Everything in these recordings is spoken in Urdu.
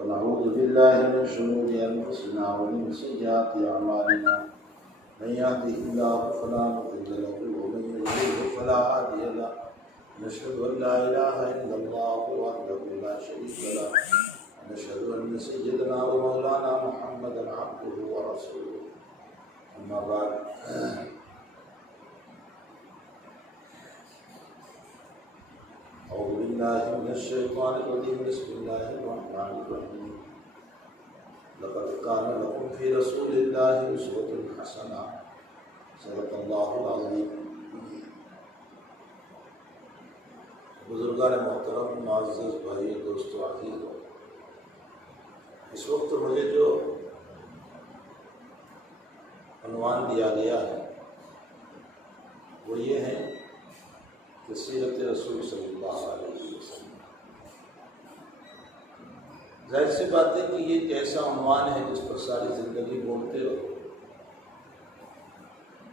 ونعوذ بالله من شرور أنفسنا ومن سيئات أعمالنا من يهده الله فلا مضل له ومن يضلل فلا هادي له نشهد أن لا إله إلا الله وحده لا شريك له ونشهد أن سيدنا ومولانا محمدا عبده ورسوله أما بعد أعوذ بالله من الشيطان الرجيم بسم الله الرحمن الرحيم لقد كان لكم في رسول الله أسوة حسنة صدق الله العظيم. بزرگان محترم، معزز بھائی، دوستو، عزیز، اس وقت مجھے جو عنوان دیا گیا ہے وہ یہ ہے کہ سیرت رسول صلی اللہ علیہ وسلم. ظاہر سی بات ہے کہ یہ ایک ایسا عنوان ہے جس پر ساری زندگی بولتے رہو.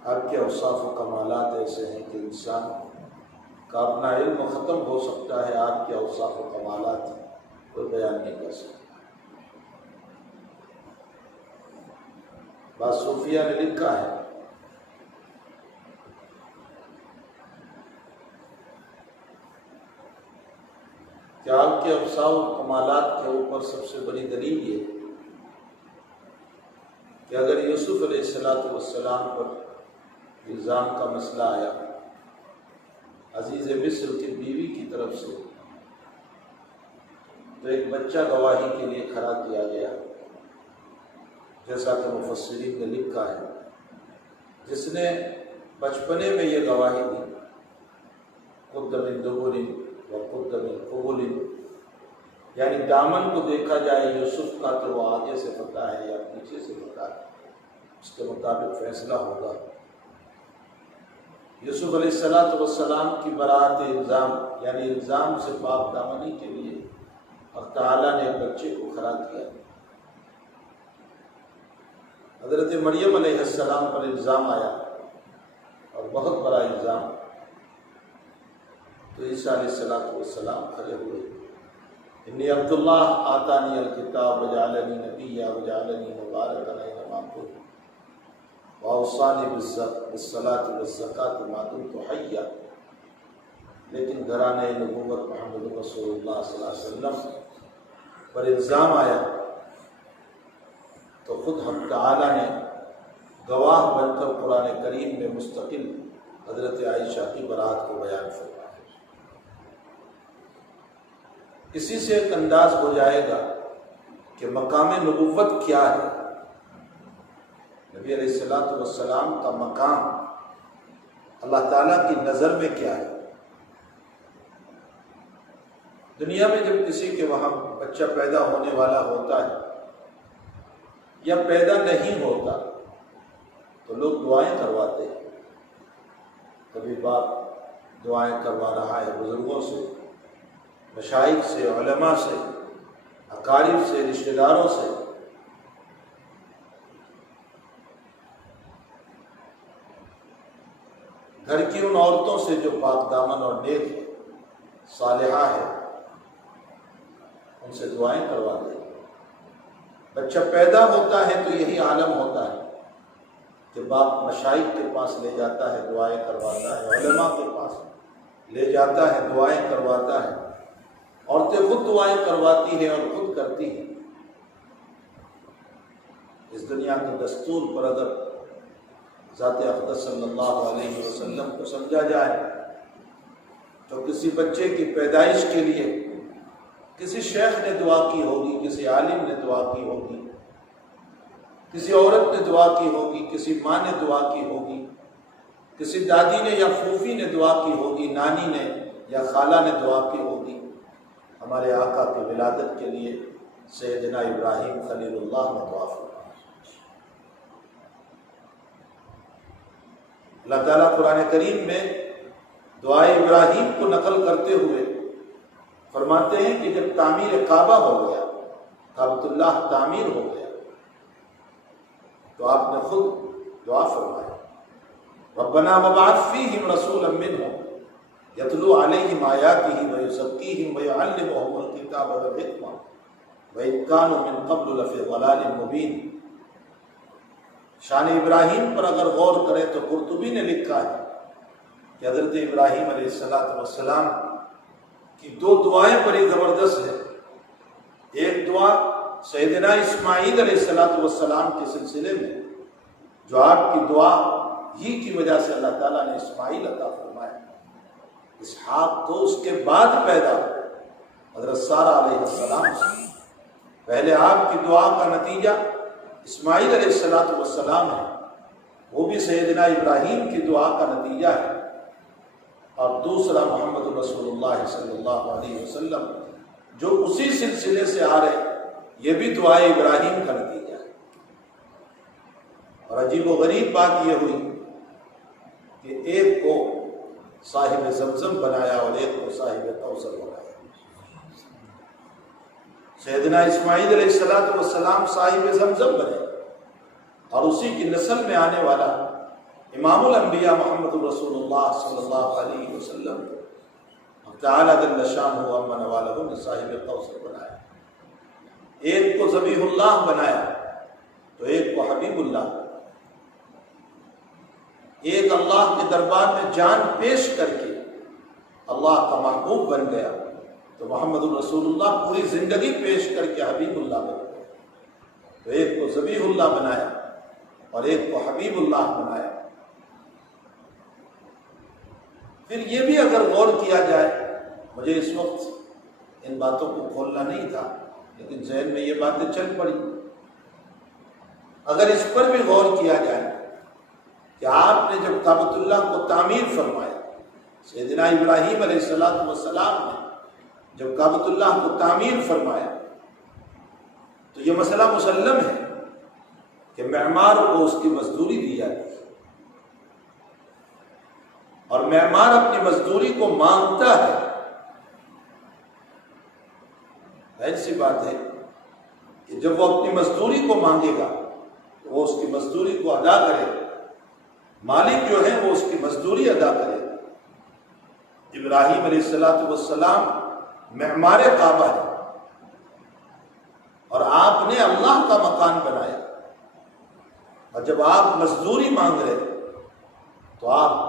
آپ کے اوصاف و کمالات ایسے ہیں کہ انسان کا اپنا علم ختم ہو سکتا ہے، آپ کے اوصاف و کمالات کوئی بیان نہیں کر سکتا. بعض صوفیہ نے لکھا ہے کہ آپ کے اوصاف و کمالات کے اوپر سب سے بڑی دلیل یہ کہ اگر یوسف علیہ السلام پر الزام کا مسئلہ آیا عزیز مصر کی بیوی کی طرف سے، تو ایک بچہ گواہی کے لیے کھڑا کیا گیا، جیسا کہ مفسرین نے لکھا ہے، جس نے بچپنے میں یہ گواہی دی خود من دبر وخود من قبل، یعنی دامن کو دیکھا جائے یوسف کا تو وہ آگے سے پتہ ہے یا پیچھے سے پتہ ہے، اس کے مطابق فیصلہ ہوگا. یوسف علیہ السلام کی براءت الزام یعنی الزام سے پاک دامنی کے لیے اللہ تعالیٰ نے ایک بچے کو کھڑا کیا. حضرت مریم علیہ السلام پر الزام آیا اور بہت بڑا الزام، تو عیسیٰ علیہ السلام کھڑے ہوئے، انی عبداللہ آتانی الکتاب وجعلنی نبیا وجعلنی مبارکا اینما کنت واوصانی بالصلاۃ والزکاۃ ما دمت حیا. لیکن گھرانے نبوت محمد رسول اللہ صلی اللہ علیہ وسلم پر الزام آیا تو خود حق تعالیٰ نے گواہ بن کر قرآن کریم میں مستقل حضرت عائشہ کی برات کو بیان فرمایا. اسی سے ایک انداز ہو جائے گا کہ مقام نبوت کیا ہے، نبی علیہ السلام کا مقام اللہ تعالیٰ کی نظر میں کیا ہے. دنیا میں جب کسی کے وہاں بچہ پیدا ہونے والا ہوتا ہے یا پیدا نہیں ہوتا تو لوگ دعائیں کرواتے ہیں. کبھی باپ دعائیں کروا رہا ہے بزرگوں سے، مشائخ سے، علماء سے، اقارب سے، رشتہ داروں سے. گھر کی ان عورتوں سے جو پاک دامن اور نیک صالحہ ہے ان سے دعائیں کرواتے ہیں. بچہ پیدا ہوتا ہے تو یہی عالم ہوتا ہے کہ باپ مشائخ کے پاس لے جاتا ہے، دعائیں کرواتا ہے، علماء کے پاس لے جاتا ہے، دعائیں کرواتا ہے. عورتیں خود دعائیں کرواتی ہیں اور خود کرتی ہیں. اس دنیا کے دستور پر اگر ذات اقدس صلی اللہ علیہ وسلم کو سمجھا جائے تو کسی بچے کی پیدائش کے لیے کسی شیخ نے دعا کی ہوگی، کسی عالم نے دعا کی ہوگی، کسی عورت نے دعا کی ہوگی، کسی ماں نے دعا کی ہوگی، کسی دادی نے یا پھوپھی نے دعا کی ہوگی، نانی نے یا خالہ نے دعا کی ہوگی. ہمارے آقا کی ولادت کے لیے سیدنا ابراہیم خلیل اللہ نے دعا فرمائی. اللہ تعالیٰ قرآن کریم میں دعائے ابراہیم کو نقل کرتے ہوئے فرماتے ہیں کہ جب تعمیر کعبہ ہو گیا، کعبۃ اللہ تعمیر ہو گیا، تو آپ نے خود دعا فرمائی، ربنا وابعث فیہم رسولا منہم یتلو علیہم آیاتہ ویزکیہم ویعلمہم الکتاب والحکمہ وَإِن كَانُوا مِن قَبْلُ لَفِي ضَلَالٍ مُبِينٍ۔ شان ابراہیم پر اگر غور کریں تو قرطبی نے لکھا ہے کہ حضرت ابراہیم علیہ السلام کی دو دعائیں بڑی زبردست ہیں۔ ایک دعا سیدنا اسماعیل علیہ السلام کے سلسلے میں، جو آپ کی دعا ہی کی وجہ سے اللہ تعالیٰ نے اسماعیل عطا فرمایا۔ اسحاق تو اس کے بعد پیدا حضرت سارہ علیہ السلام سے، پہلے آپ کی دعا کا نتیجہ اسماعیل علیہ السلام ہے، وہ بھی سیدنا ابراہیم کی دعا کا نتیجہ ہے، اور دوسرا محمد رسول اللہ صلی اللہ علیہ وسلم جو اسی سلسلے سے آ رہے، یہ بھی دعائے ابراہیم کا نتیجہ ہے۔ اور عجیب و غریب بات یہ ہوئی کہ ایک کو صاحب زمزم بنایا اور ایک کو صاحب کوثر بنایا۔ سیدنا اسماعیل علیہ السلام صاحب زمزم بنے، اور اسی کی نسل میں آنے والا امام الانبیاء محمد رسول اللہ صلی اللہ علیہ وسلم تعالیٰ جل شانہ عما نوالہ نے صاحب کوثر بنایا۔ ایک کو ذبیح اللہ بنایا تو ایک کو حبیب اللہ، ایک اللہ کے دربار میں جان پیش کر کے اللہ کا محبوب بن گیا، تو محمد رسول اللہ پوری زندگی پیش کر کے حبیب اللہ بن گئے۔ تو ایک کو ذبیح اللہ بنایا اور ایک کو حبیب اللہ بنایا۔ پھر یہ بھی اگر غور کیا جائے، مجھے اس وقت ان باتوں کو کھولنا نہیں تھا لیکن ذہن میں یہ باتیں چل پڑی، اگر اس پر بھی غور کیا جائے کہ آپ نے جب کعبۃ اللہ کو تعمیر فرمایا، سیدنا ابراہیم علیہ السلام نے جب کعبۃ اللہ کو تعمیر فرمایا، تو یہ مسئلہ مسلم ہے کہ معمار کو اس کی مزدوری دی جاتی ہے، اور معمار اپنی مزدوری کو مانگتا ہے۔ ایسی بات ہے کہ جب وہ اپنی مزدوری کو مانگے گا تو وہ اس کی مزدوری کو ادا کرے گا، مالک جو ہے وہ اس کی مزدوری ادا کرے گا۔ ابراہیم علیہ السلام معمار کعبہ ہے، اور آپ نے اللہ کا مکان بنایا، اور جب آپ مزدوری مانگ رہے تو آپ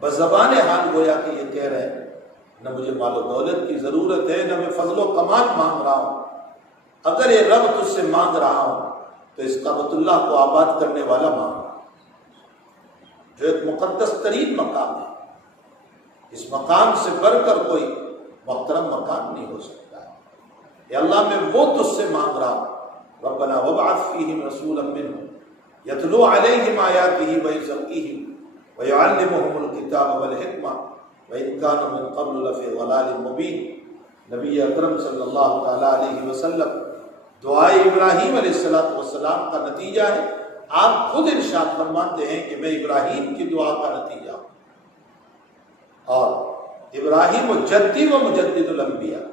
بزبان حال گویا کہ یہ کہہ رہے ہیں نہ مجھے مال و دولت کی ضرورت ہے، نہ میں فضل و کمال مانگ رہا ہوں، اگر یہ رب تجھ سے مانگ رہا ہوں تو اس کعبۃ اللہ کو آباد کرنے والا مانگ رہا ہوں، جو ایک مقدس ترین مقام ہے۔ اس مقام سے بڑھ کر کوئی محترم مقام نہیں ہو سکتا ہے۔ یا اللہ میں وہ تجھ سے مانگ رہا ہوں، ربنا وابعث فیہم رسولا منہم یتلو علیہم آیاتہ ویزکیہم ویعلمہم الکتاب والحکمہ وَإِن كَانُوا مِن قَبْلُ لَفِي ضَلَالٍ مُبِينٍ۔ نبی اکرم صلی اللہ تعالیٰ علیہ وسلم دعائے ابراہیم علیہ السلام کا نتیجہ ہے۔ آپ خود ارشاد فرماتے ہیں کہ میں ابراہیم کی دعا کا نتیجہ ہوں، اور ابراہیم جدی و مجدد الانبیاء،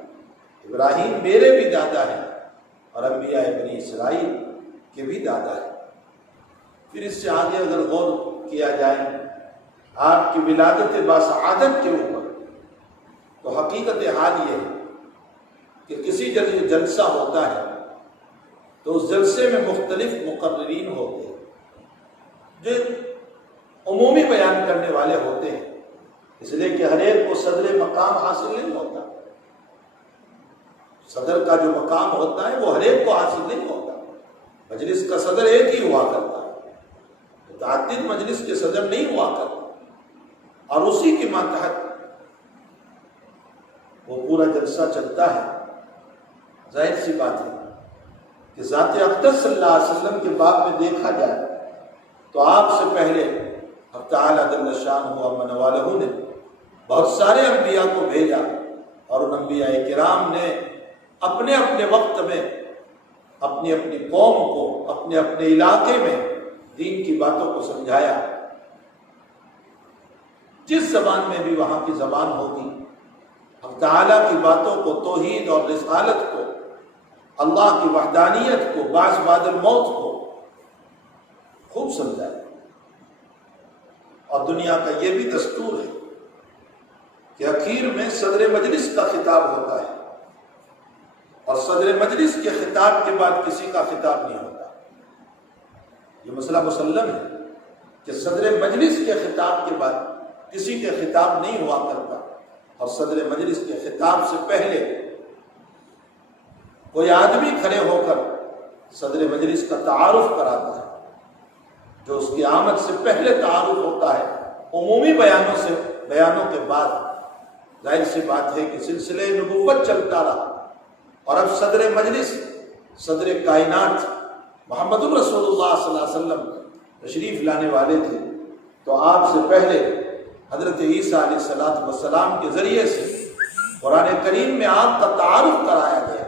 ابراہیم میرے بھی دادا ہیں اور انبیاء بنی اسرائیل کے بھی دادا ہیں۔ پھر اس سے آگے اگر غور کیا جائے آپ کی ولادت باسعادت کے اوپر، تو حقیقت حال یہ ہے کہ کسی جگہ جلسہ ہوتا ہے تو اس جلسے میں مختلف مقررین ہوتے ہیں جو عمومی بیان کرنے والے ہوتے ہیں، اس لیے کہ ہر ایک کو صدر مقام حاصل نہیں ہوتا۔ صدر کا جو مقام ہوتا ہے وہ ہر ایک کو حاصل نہیں ہوتا۔ مجلس کا صدر ایک ہی ہوا کرتا ہے، متعدد مجلس کے صدر نہیں ہوا کرتا، اور اسی کے ماتحت وہ پورا جلسہ چلتا ہے۔ ظاہر سی بات ہے کہ ذات اقدس صلی اللہ علیہ وسلم کے باب میں دیکھا جائے تو آپ سے پہلے اب تعالیٰ جل شانہ عما نوالہ نے بہت سارے انبیاء کو بھیجا، اور ان انبیاء کرام نے اپنے اپنے وقت میں اپنی اپنی قوم کو اپنے اپنے علاقے میں دین کی باتوں کو سمجھایا۔ جس زبان میں بھی وہاں کی زبان ہوگی، اب تعالیٰ کی باتوں کو، توحید اور رسالت کو، اللہ کی وحدانیت کو، بعث بعد الموت کو خوب سمجھایا۔ اور دنیا کا یہ بھی دستور ہے کہ اخیر میں صدر مجلس کا خطاب ہوتا ہے، اور صدر مجلس کے خطاب کے بعد کسی کا خطاب نہیں ہوتا. یہ مسئلہ مسلم ہے کہ صدر مجلس کے خطاب کے بعد کسی کے خطاب نہیں ہوا کرتا، اور صدر مجلس کے خطاب سے پہلے کوئی آدمی کھڑے ہو کر صدر مجلس کا تعارف کراتا ہے، جو اس کی آمد سے پہلے تعارف ہوتا ہے. عمومی بیانوں کے بعد ظاہر سی بات ہے کہ سلسلہ نبوت چلتا رہا، اور اب صدر مجلس صدر کائنات محمد رسول اللہ صلی اللہ علیہ وسلم تشریف لانے والے تھے. تو آپ سے پہلے حضرت عیسیٰ علیہ السلام کے ذریعے سے قرآن کریم میں آپ کا تعارف کرایا گیا،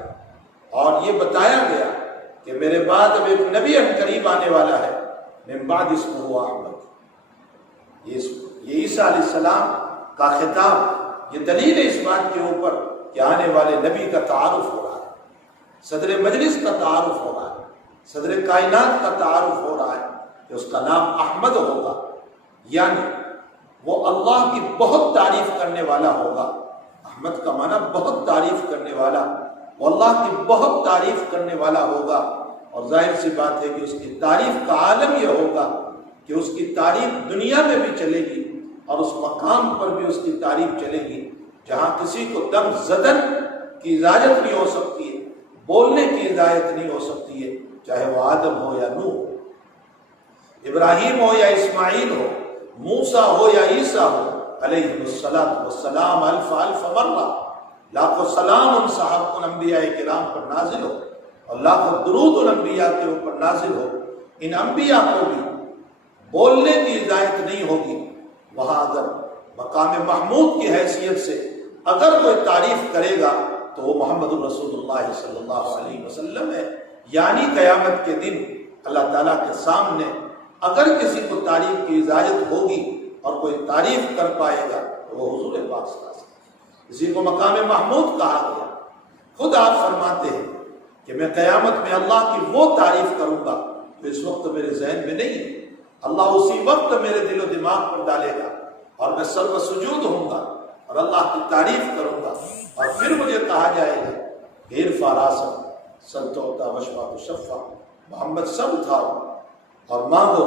اور یہ بتایا گیا کہ میرے بعد اب ایک نبی قریب آنے والا ہے، من بعد اسمہ احمد. یہ عیسیٰ علیہ السلام کا خطاب یہ دلیل ہے اس بات کے اوپر کہ آنے والے نبی کا تعارف ہو رہا ہے، صدر مجلس کا تعارف ہو رہا ہے، صدر کائنات کا تعارف ہو رہا ہے کہ اس کا نام احمد ہوگا، یعنی وہ اللہ کی بہت تعریف کرنے والا ہوگا. احمد کا معنی بہت تعریف کرنے والا، وہ اللہ کی بہت تعریف کرنے والا ہوگا. اور ظاہر سی بات ہے کہ اس کی تعریف کا عالم یہ ہوگا کہ اس کی تعریف دنیا میں بھی چلے گی، اور اس مقام پر بھی اس کی تعریف چلے گی جہاں کسی کو دم زدن کی اجازت نہیں ہو سکتی ہے، بولنے کی اجازت نہیں ہو سکتی ہے، چاہے وہ آدم ہو یا نوح، ابراہیم ہو یا اسماعیل ہو، موسیٰ ہو یا عیسیٰ ہو علیہ السلام الف مرہ. لاکھوں سلام ان صحابہ ان انبیاء کرام پر نازل ہو، اور لاکھوں درود ان انبیاء کے اوپر نازل ہو. ان انبیاء کو بھی بولنے کی اجازت نہیں ہوگی. وہاں اگر مقام محمود کی حیثیت سے اگر کوئی تعریف کرے گا تو وہ محمد الرسول اللہ صلی اللہ علیہ وسلم ہے. یعنی قیامت کے دن اللہ تعالیٰ کے سامنے اگر کسی کو تعریف کی اجازت ہوگی اور کوئی تعریف کر پائے گا تو وہ حضور پاک صلی اللہ علیہ وسلم. اسی کو مقام محمود کہا گیا. خود آپ فرماتے ہیں کہ میں قیامت میں اللہ کی وہ تعریف کروں گا جو اس وقت میرے ذہن میں نہیں ہے. اللہ اسی وقت میرے دل و دماغ پر ڈالے گا، اور میں سر و سجود ہوں گا اور اللہ کی تعریف کروں گا. اور پھر مجھے کہا جائے گا کہ ارفع راسک سل تعطی واشفع تشفع، محمد سب اٹھاؤ اور مانگو،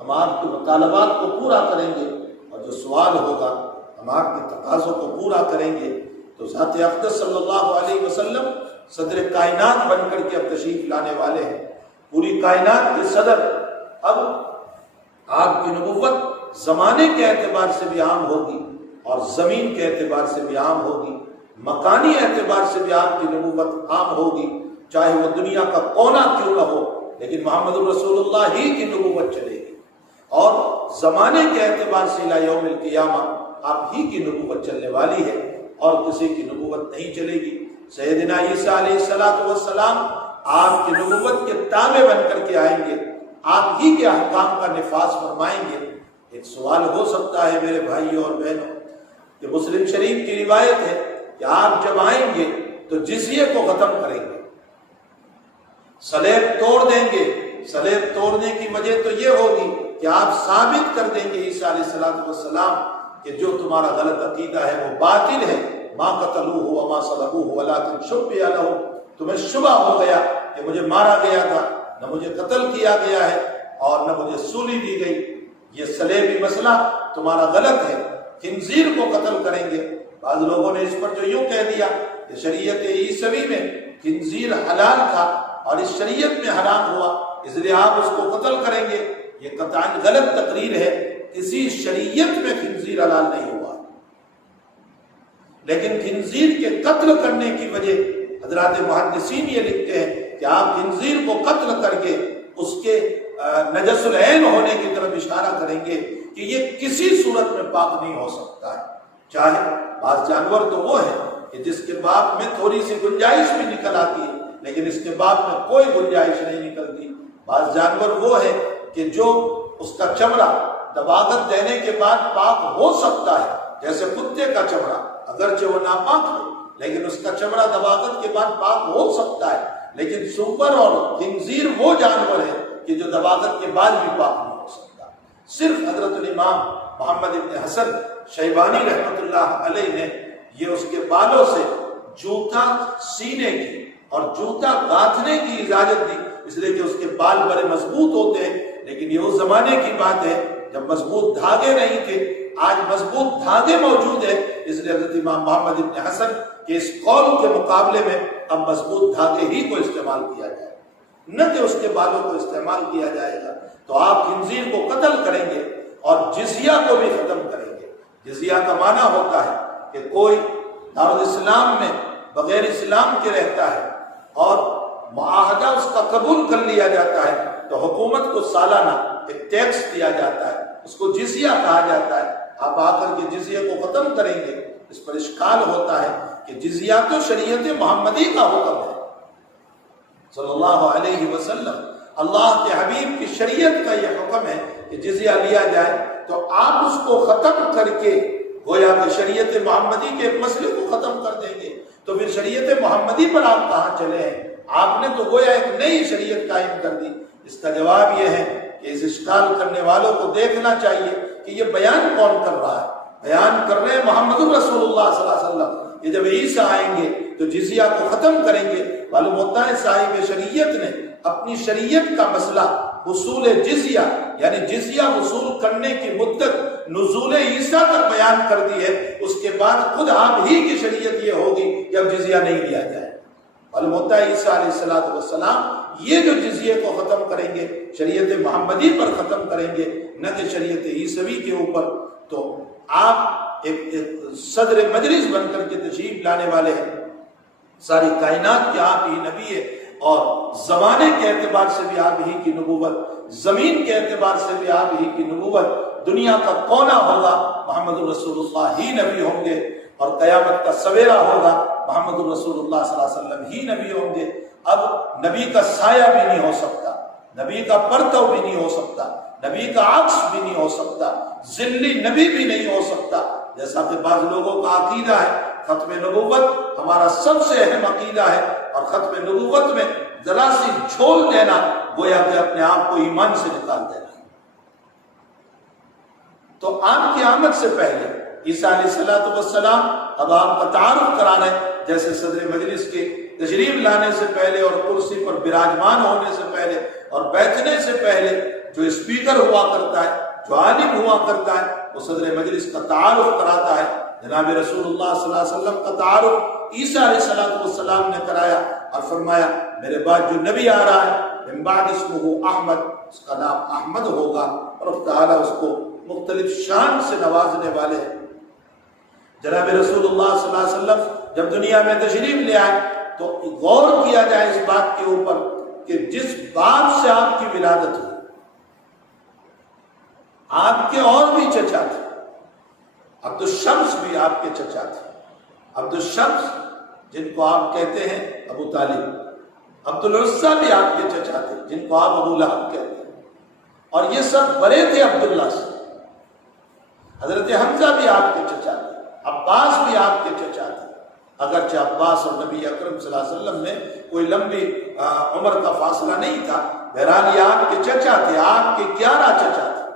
ہم آپ کے مطالبات کو پورا کریں گے، اور جو سوال ہوگا ہم آپ کے تقاضوں کو پورا کریں گے. تو ذات اقدس صلی اللہ علیہ وسلم صدر کائنات بن کر کے اب تشریف لانے والے ہیں. پوری کائنات کے صدر. اب آپ کی نبوت زمانے کے اعتبار سے بھی عام ہوگی، اور زمین کے اعتبار سے بھی عام ہوگی، مکانی اعتبار سے بھی آپ کی نبوت عام ہوگی. چاہے وہ دنیا کا کونا کیوں نہ ہو، لیکن محمد الرسول اللہ ہی کی نبوت چلے گی. اور زمانے کے اعتبار سے الی یوم القیامہ آپ ہی کی نبوت چلنے والی ہے، اور کسی کی نبوت نہیں چلے گی. سیدنا عیسیٰ علیہ السلام آپ کی نبوت کے تابع بن کر کے آئیں گے، آپ ہی کے احکام کا نفاذ فرمائیں گے. ایک سوال ہو سکتا ہے میرے بھائیوں اور بہنوں کہ مسلم شریف کی روایت ہے کہ آپ جب آئیں گے تو جزیے کو ختم کریں گے، سلیب توڑ دیں گے. سلیب توڑنے کی وجہ تو یہ ہوگی کہ آپ ثابت کر دیں گے عیسیٰ علیہ السلام کہ جو تمہارا غلط عقیدہ ہے وہ باطل ہے. ما قتلوہ وما صلبوہ ولکن شبہ لہ، تمہیں شبہ ہو گیا کہ مجھے مارا گیا تھا، نہ مجھے قتل کیا گیا ہے اور نہ مجھے سولی دی گئی. یہ سلیبی مسئلہ تمہارا غلط ہے. خنزیر کو قتل کریں گے. بعض لوگوں نے اس پر جو یوں کہہ دیا کہ شریعت عیسوی میں خنزیر حلال تھا اور اس شریعت میں حرام ہوا، اس لیے آپ اس کو قتل کریں گے. یہ قطعاً غلط تقریر ہے. کسی شریعت میں خنزیر حلال نہیں ہوا، لیکن خنزیر کے قتل کرنے کی وجہ حضرات محدثین یہ لکھتے ہیں کہ آپ خنزیر کو قتل کر کے اس کے نجس العین ہونے کی طرف اشارہ کریں گے کہ یہ کسی صورت میں پاک نہیں ہو سکتا ہے. چاہے بعض جانور تو وہ ہے کہ جس کے باپ میں تھوڑی سی گنجائش بھی نکل آتی ہے، لیکن اس کے باپ میں کوئی گنجائش نہیں نکلتی. بعض جانور وہ ہے کہ جو اس کا چمڑا دباغت دینے کے بعد پاک ہو سکتا ہے، جیسے کتے کا چمڑا اگرچہ وہ ناپاک ہے لیکن اس کا چمڑا دباغت کے بعد پاک ہو سکتا ہے. لیکن سور اور خنزیر وہ جانور ہے کہ جو دباغت کے بعد بھی پاک نہیں ہو سکتا. صرف حضرت الامام محمد ابن حسن شیبانی رحمۃ اللہ علیہ نے یہ اس کے بالوں سے جوتا سینے کی اور جوتا گاتھنے کی اجازت دی، اس لیے کہ اس کے بال بڑے مضبوط ہوتے ہیں، لیکن یہ اس زمانے کی بات ہے جب مضبوط دھاگے نہیں تھے، آج مضبوط دھاگے موجود ہیں، اس لیے حضرت امام محمد ابن حسن کے اس قول کے مقابلے میں اب مضبوط دھاگے ہی کو استعمال کیا جائے، نہ کہ اس کے بالوں کو استعمال کیا جائے گا۔ تو آپ خنزیر کو قتل کریں گے اور جزیہ کو بھی ختم کریں گے۔ جزیہ کا معنی ہوتا ہے کہ کوئی دارالاسلام میں بغیر اسلام کے رہتا ہے اور معاہدہ اس کا قبول کر لیا جاتا ہے تو حکومت کو سالانہ ایک ٹیکس دیا جاتا ہے، اس کو جزیہ کہا جاتا ہے۔ آپ آ کر کے جزیہ کو ختم کریں گے، اس پر اشکال ہوتا ہے کہ جزیہ تو شریعت محمدی کا حکم ہے صلی اللہ علیہ وسلم، اللہ کے حبیب کی شریعت کا یہ حکم ہے کہ جزیہ لیا جائے، تو آپ اس کو ختم کر کے گویا کہ شریعت محمدی کے ایک مسئلے کو ختم کر دیں گے، تو پھر شریعت محمدی پر آپ کہاں چلے ہیں؟ آپ نے تو گویا ایک نئی شریعت قائم کر دی۔ اس کا جواب یہ ہے کہ اس اشکال کرنے والوں کو دیکھنا چاہیے کہ یہ بیان کون کر رہا ہے۔ بیان کر رہے ہیں محمد رسول اللہ صلی اللہ علیہ وسلم کہ جب عیسیٰ آئیں گے تو جزیہ کو ختم کریں گے۔ معلوم ہوتا ہے صاحب شریعت نے اپنی شریعت کا مسئلہ حصول جزیہ یعنی جزیہ وصول کرنے کی مدت نزول عیسیٰ تک بیان کر دی ہے، اس کے بعد خود آپ ہی کی شریعت یہ ہوگی کہ اب جزیہ نہیں لیا جائے۔ معلوم ہوتا ہے عیسیٰ علیہ السلام یہ جو جزیے کو ختم کریں گے شریعت محمدی پر ختم کریں گے، نہ کہ شریعت عیسوی کے اوپر۔ تو آپ ایک صدر مجلس بن کر کے تشریف لانے والے ہیں، ساری کائنات کے آپ ہی نبی ہے، اور زمانے کے اعتبار سے بھی آپ ہی کی نبوت، زمین کے اعتبار سے بھی آپ ہی کی نبوت، دنیا کا کونا ہوگا محمد رسول اللہ ہی نبی ہوں گے، اور قیامت کا سویرا ہوگا محمد رسول اللہ صلی اللہ علیہ وسلم ہی نبی ہوں گے۔ اب نبی کا سایہ بھی نہیں ہو سکتا، نبی کا پرتو بھی نہیں ہو سکتا، نبی کا عکس بھی نہیں ہو سکتا، ذلی نبی بھی نہیں ہو سکتا، جیسا کہ بعض لوگوں کا عقیدہ ہے ختم نبوت ہمارا سب سے اہم عقیدہ ہے، اور ختم نبوت میں ذرا سی جھول دینا گویا کہ اپنے آپ کو ایمان سے نکال دینا۔ تو آپ کی آمد سے پہلے عیسیٰ علیہ السلام اب آپ کا تعارف کرانا ہے، جیسے صدر مجلس کے تشریف لانے سے پہلے اور کرسی پر براجمان ہونے سے پہلے اور بیٹھنے سے پہلے جو اسپیکر ہوا کرتا ہے، جو عالم ہوا کرتا ہے، وہ صدر مجلس کا تعارف کراتا ہے۔ جناب رسول اللہ صلی اللہ علیہ وسلم کا تعارف عیسیٰ علیہ السلام نے کرایا اور فرمایا میرے بعد جو نبی آ رہا ہے من بعد اسمہ احمد، اس کا نام احمد ہوگا، اور اللہ تعالیٰ اس کو مختلف شان سے نوازنے والے ہیں۔ جناب رسول اللہ صلی اللہ علیہ وسلم جب دنیا میں تشریف لے آئے تو غور کیا جائے اس بات کے اوپر کہ جس باپ سے آپ کی ولادت ہوئی، آپ کے اور بھی چچا تھے، عبد الشمس بھی آپ کے چچا تھے، عبد الشمس جن کو آپ کہتے ہیں ابو طالب، عبد العزیٰ بھی آپ کے چچا تھے جن کو آپ ابو لہب کہتے ہیں، اور یہ سب بڑے تھے عبداللہ سے۔ حضرت حمزہ بھی آپ کے چچا تھے، عباس بھی آپ کے چچا تھے، اگرچہ عباس اور نبی اکرم صلی اللہ علیہ وسلم میں کوئی لمبی عمر کا فاصلہ نہیں تھا، بہرحال یہ آپ کے چچا تھے، آپ کے 11 چچا تھے۔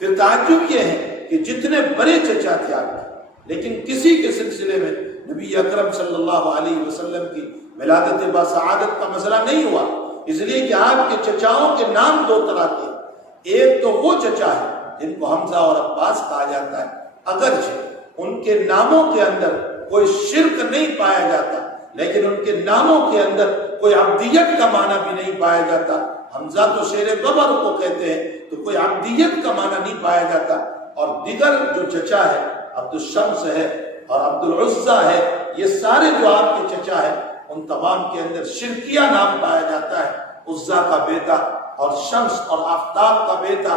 پھر تعجب یہ ہے کہ جتنے بڑے چچا تھے آپ کے، لیکن کسی کے سلسلے میں نبی اکرم صلی اللہ علیہ وسلم کی ولادت باسعادت کا مسئلہ نہیں ہوا، اس لیے کہ آپ کے چچاؤں کے نام 2 طرح کے، ایک تو وہ چچا ہے جن کو حمزہ اور عباس کہا جاتا ہے، اگرچہ ان کے ناموں کے اندر کوئی شرک نہیں پایا جاتا، لیکن ان کے ناموں کے اندر کوئی عبدیت کا معنی بھی نہیں پایا جاتا۔ حمزہ تو شیر ببر کو کہتے ہیں، تو کوئی عبدیت کا معنی نہیں پایا جاتا۔ اور دیگر جو چچا ہے عبد الشمس ہے اور عبد العزیٰ ہے، یہ سارے جو آپ کے چچا ہے ان تمام کے اندر شرکیہ نام پایا جاتا ہے۔ عزیٰ کا بیٹا اور شمس اور آفتاب کا بیٹا،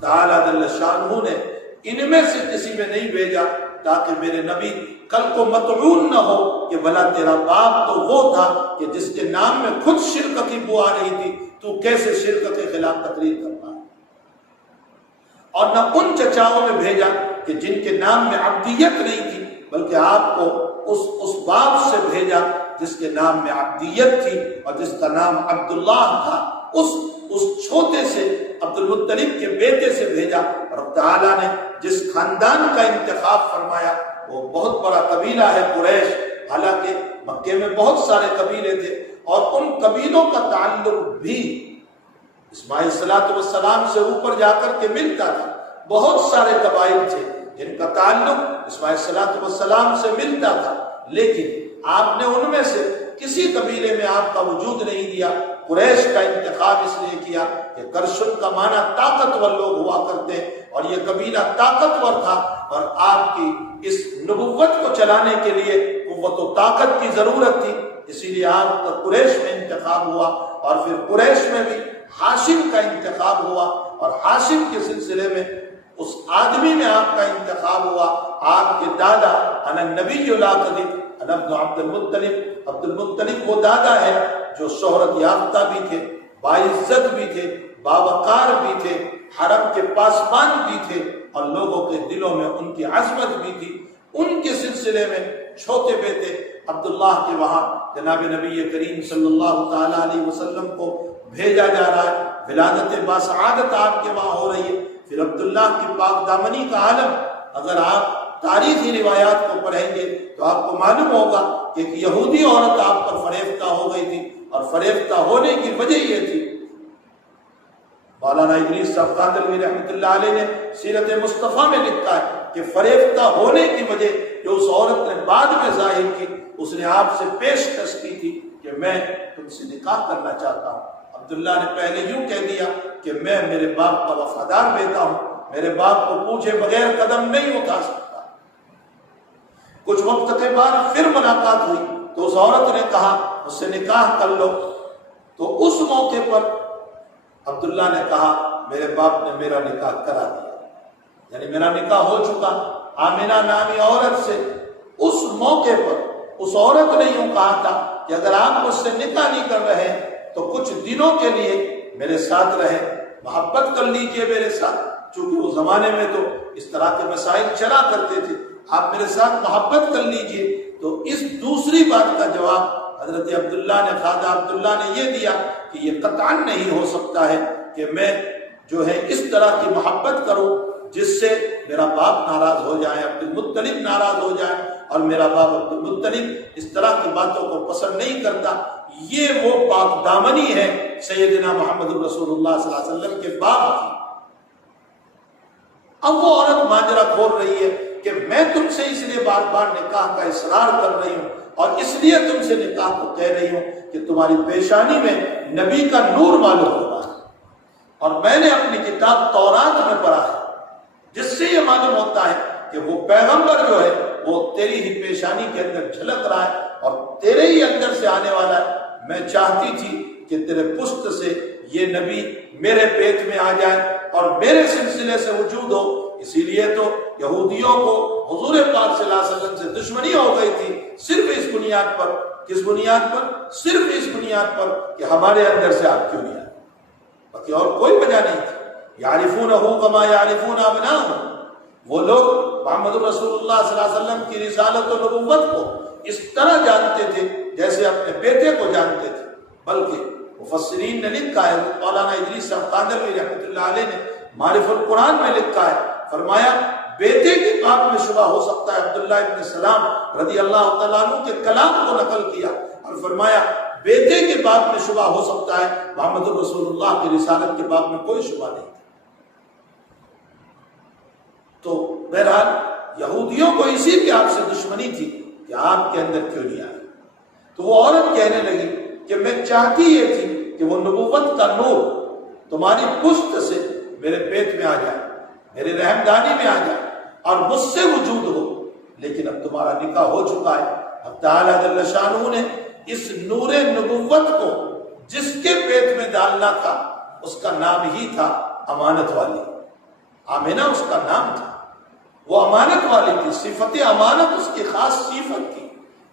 تعالیٰ جل شانہ نے ان میں سے کسی میں نہیں بھیجا تاکہ میرے نبی کل کو مطعون نہ ہو کہ بھلا تیرا باپ تو وہ تھا کہ جس کے نام میں خود شرک کی بو آ رہی تھی، تو کیسے شرک کے خلاف تقریر کرتا ہے؟ اور نہ ان چچاؤں میں بھیجا کہ جن کے نام میں عبدیت نہیں تھی، بلکہ آپ کو اس باپ سے بھیجا جس کے نام میں عبدیت تھی اور جس کا نام عبداللہ تھا، اس چھوٹے سے عبد المطلب کے بیٹے سے بھیجا۔ اور تعالیٰ نے جس خاندان کا انتخاب فرمایا وہ بہت بڑا قبیلہ ہے قریش، حالانکہ مکے میں بہت سارے قبیلے تھے اور ان قبیلوں کا تعلق بھی اسماعیل صلاۃ والسلام سے اوپر جا کر کے ملتا تھا. بہت سارے قبائل تھے جن کا تعلق اسماعیل صلاۃ والسلام سے ملتا تھا، لیکن آپ نے ان میں سے کسی قبیلے میں آپ کا وجود نہیں دیا. قریش کا انتخاب اس لیے کیا کہ کرشن کا معنی طاقتور لوگ ہوا کرتے اور یہ قبیلہ طاقتور تھا، اور آپ کی اس نبوت کو چلانے کے لیے قوت و طاقت کی ضرورت تھی. اسی لیے آپ کا قریش میں انتخاب ہوا، اور پھر قریش میں بھی ہاشم کا انتخاب ہوا، اور ہاشم کے سلسلے میں اس آدمی میں آپ کا انتخاب ہوا. آپ کے دادا انا نبی لا کذب انا ابن عبد المطلب، عبد المطلب وہ دادا ہے جو شہرت یافتہ بھی تھے، باعزت بھی تھے، باوقار بھی تھے، حرم کے پاسبان بھی تھے، اور لوگوں کے دلوں میں ان کی عظمت بھی تھی. ان کے سلسلے میں چھوٹے بیٹے عبداللہ کے وہاں جناب نبی کریم صلی اللہ تعالی علیہ وسلم کو بھیجا جا رہا ہے. ولادت باسعادت آپ کے وہاں ہو رہی ہے. پھر عبداللہ کی پاک دامنی کا عالم، اگر آپ تاریخی روایات کو پڑھیں گے تو آپ کو معلوم ہوگا کہ ایک یہودی عورت آپ پر فریفتہ ہو گئی تھی، اور فریفتہ ہونے کی وجہ یہ تھی، مولانا ادریس صاحب قادری رحمۃ اللہ علیہ نے سیرت مصطفیٰ میں لکھا ہے کہ فریفتہ ہونے کی وجہ جو اس عورت نے بعد میں ظاہر کی، اس نے آپ سے پیشکش کی تھی کہ میں تم سے نکاح کرنا چاہتا ہوں. عبداللہ نے پہلے یوں کہہ دیا کہ میں میرے باپ کا وفادار بیٹا ہوں، میرے باپ کو پوچھے بغیر قدم نہیں اٹھا سکتا. کچھ وقت کے بعد پھر ملاقات ہوئی تو اس عورت نے کہا اس سے نکاح کر لو. تو اس موقع پر عبداللہ نے کہا میرے باپ نے میرا نکاح کرا دیا، یعنی میرا نکاح ہو چکا آمنہ نامی عورت سے. اس موقع پر اس عورت نے یوں کہا تھا کہ اگر آپ مجھ سے نکاح نہیں کر رہے تو کچھ دنوں کے لیے میرے ساتھ رہیں، محبت کر لیجئے میرے ساتھ. چونکہ اس زمانے میں تو اس طرح کے مسائل چلا کرتے تھے، آپ میرے ساتھ محبت کر لیجئے. تو اس دوسری بات کا جواب حضرت عبداللہ نے، خواجہ عبداللہ نے یہ دیا کہ یہ قطعاً نہیں ہو سکتا ہے کہ میں جو ہے اس طرح کی محبت کروں جس سے میرا باپ ناراض ہو جائے، عبد المطلب ناراض ہو جائے، اور میرا باپ عبد المطلب اس طرح کی باتوں کو پسند نہیں کرتا. یہ وہ پاک دامنی ہے سیدنا محمد رسول اللہ صلی اللہ علیہ وسلم کے باپ کی. اب وہ عورت ماجرا کھول رہی ہے کہ میں تم سے اس لیے بار بار نکاح کا اصرار کر رہی ہوں اور اس لیے تم سے نکاح کو کہہ رہی ہوں کہ تمہاری پیشانی میں نبی کا نور معلوم ہو رہا ہے، اور میں نے اپنی کتاب تورات میں پڑھا ہے جس سے یہ معلوم ہوتا ہے کہ وہ پیغمبر جو ہے وہ تیری ہی پیشانی کے اندر جھلک رہا ہے اور تیرے ہی اندر سے آنے والا ہے. میں چاہتی تھی کہ تیرے پشت سے یہ نبی میرے پیٹ میں آ جائے اور میرے سلسلے سے وجود ہو. اسی لیے تو یہودیوں کو حضور پاک صلی اللہ علیہ وسلم سے دشمنی ہو گئی تھی، صرف اس بنیاد پر. کس بنیاد پر؟ صرف اس بنیاد پر کہ ہمارے اندر سے آپ کیوں نہیں آئے، باقی اور کوئی وجہ نہیں تھی. یعرفونہ کما یعرفون ابناءہم، وہ لوگ محمد رسول اللہ صلی اللہ علیہ وسلم کی رسالت و نبوت کو اس طرح جانتے تھے جیسے اپنے بیٹے کو جانتے تھے. بلکہ مفسرین نے لکھا ہے، مولانا ادریس صاحب قادری رحمۃ اللہ علیہ نے معرف القرآن میں لکھا ہے، فرمایا بیٹے کے بات میں شبہ ہو سکتا ہے. عبداللہ ابن سلام رضی اللہ تعالیٰ عنہ کے کلام کو نقل کیا اور فرمایا بیٹے کے بات میں شبہ ہو سکتا ہے، محمد رسول اللہ کی رسالت کے بات میں کوئی شبہ نہیں. تو بہرحال یہودیوں کو اسی کی آپ سے دشمنی تھی کہ آپ کے اندر کیوں نہیں آئے. تو وہ عورت کہنے لگی کہ میں چاہتی یہ تھی کہ وہ نبوت کا نور تمہاری پشت سے میرے پیٹ میں آ جائے، میرے رحمدانی میں آ جائے اور مجھ سے وجود ہو، لیکن اب تمہارا نکاح ہو چکا ہے. اب تعالیٰ جل شانہ نے اس نور نبوت کو جس کے پیٹ میں ڈالنا تھا اس کا نام ہی تھا امانت والی. آمنہ اس کا نام تھا، وہ امانت والی تھی، صفت امانت اس کی خاص صفت تھی.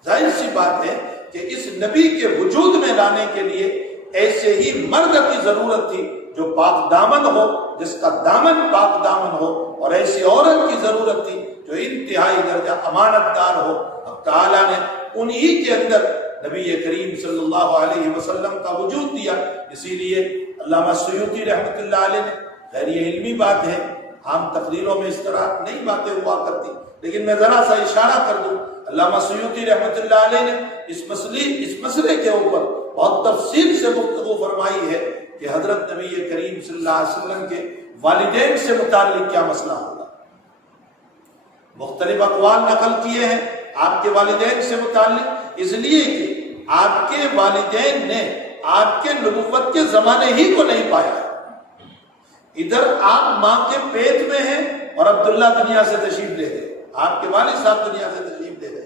ظاہر سی بات ہے کہ اس نبی کے وجود میں لانے کے لیے ایسے ہی مرد کی ضرورت تھی جو پاک دامن ہو، جس کا دامن پاک دامن ہو، اور ایسی عورت کی ضرورت تھی جو انتہائی درجہ امانت دار ہو. اب تعالیٰ نے انہی کے اندر نبی کریم صلی اللہ علیہ وسلم کا وجود دیا. اسی لیے علامہ سیوطی رحمۃ اللہ علیہ نے، خیر یہ علمی بات ہے، عام تقریروں میں اس طرح نہیں باتیں ہوا کرتی، لیکن میں ذرا سا اشارہ کر دوں. علامہ سیوطی رحمۃ اللہ علیہ نے اس مسئلے کے اوپر بہت تفصیل سے گفتگو فرمائی ہے کہ حضرت نبی کریم صلی اللہ علیہ وسلم کے والدین سے متعلق کیا مسئلہ ہوگا۔ مختلف اقوال نقل کیے ہیں آپ کے والدین سے متعلق، اس لیے کہ آپ کے والدین نے آپ کے نبوت کے زمانے ہی کو نہیں پایا ہے۔ ادھر آپ ماں کے پیٹ میں ہیں اور عبداللہ دنیا سے تشریف لے گئے، آپ کے والد صاحب دنیا سے تشریف لے گئے،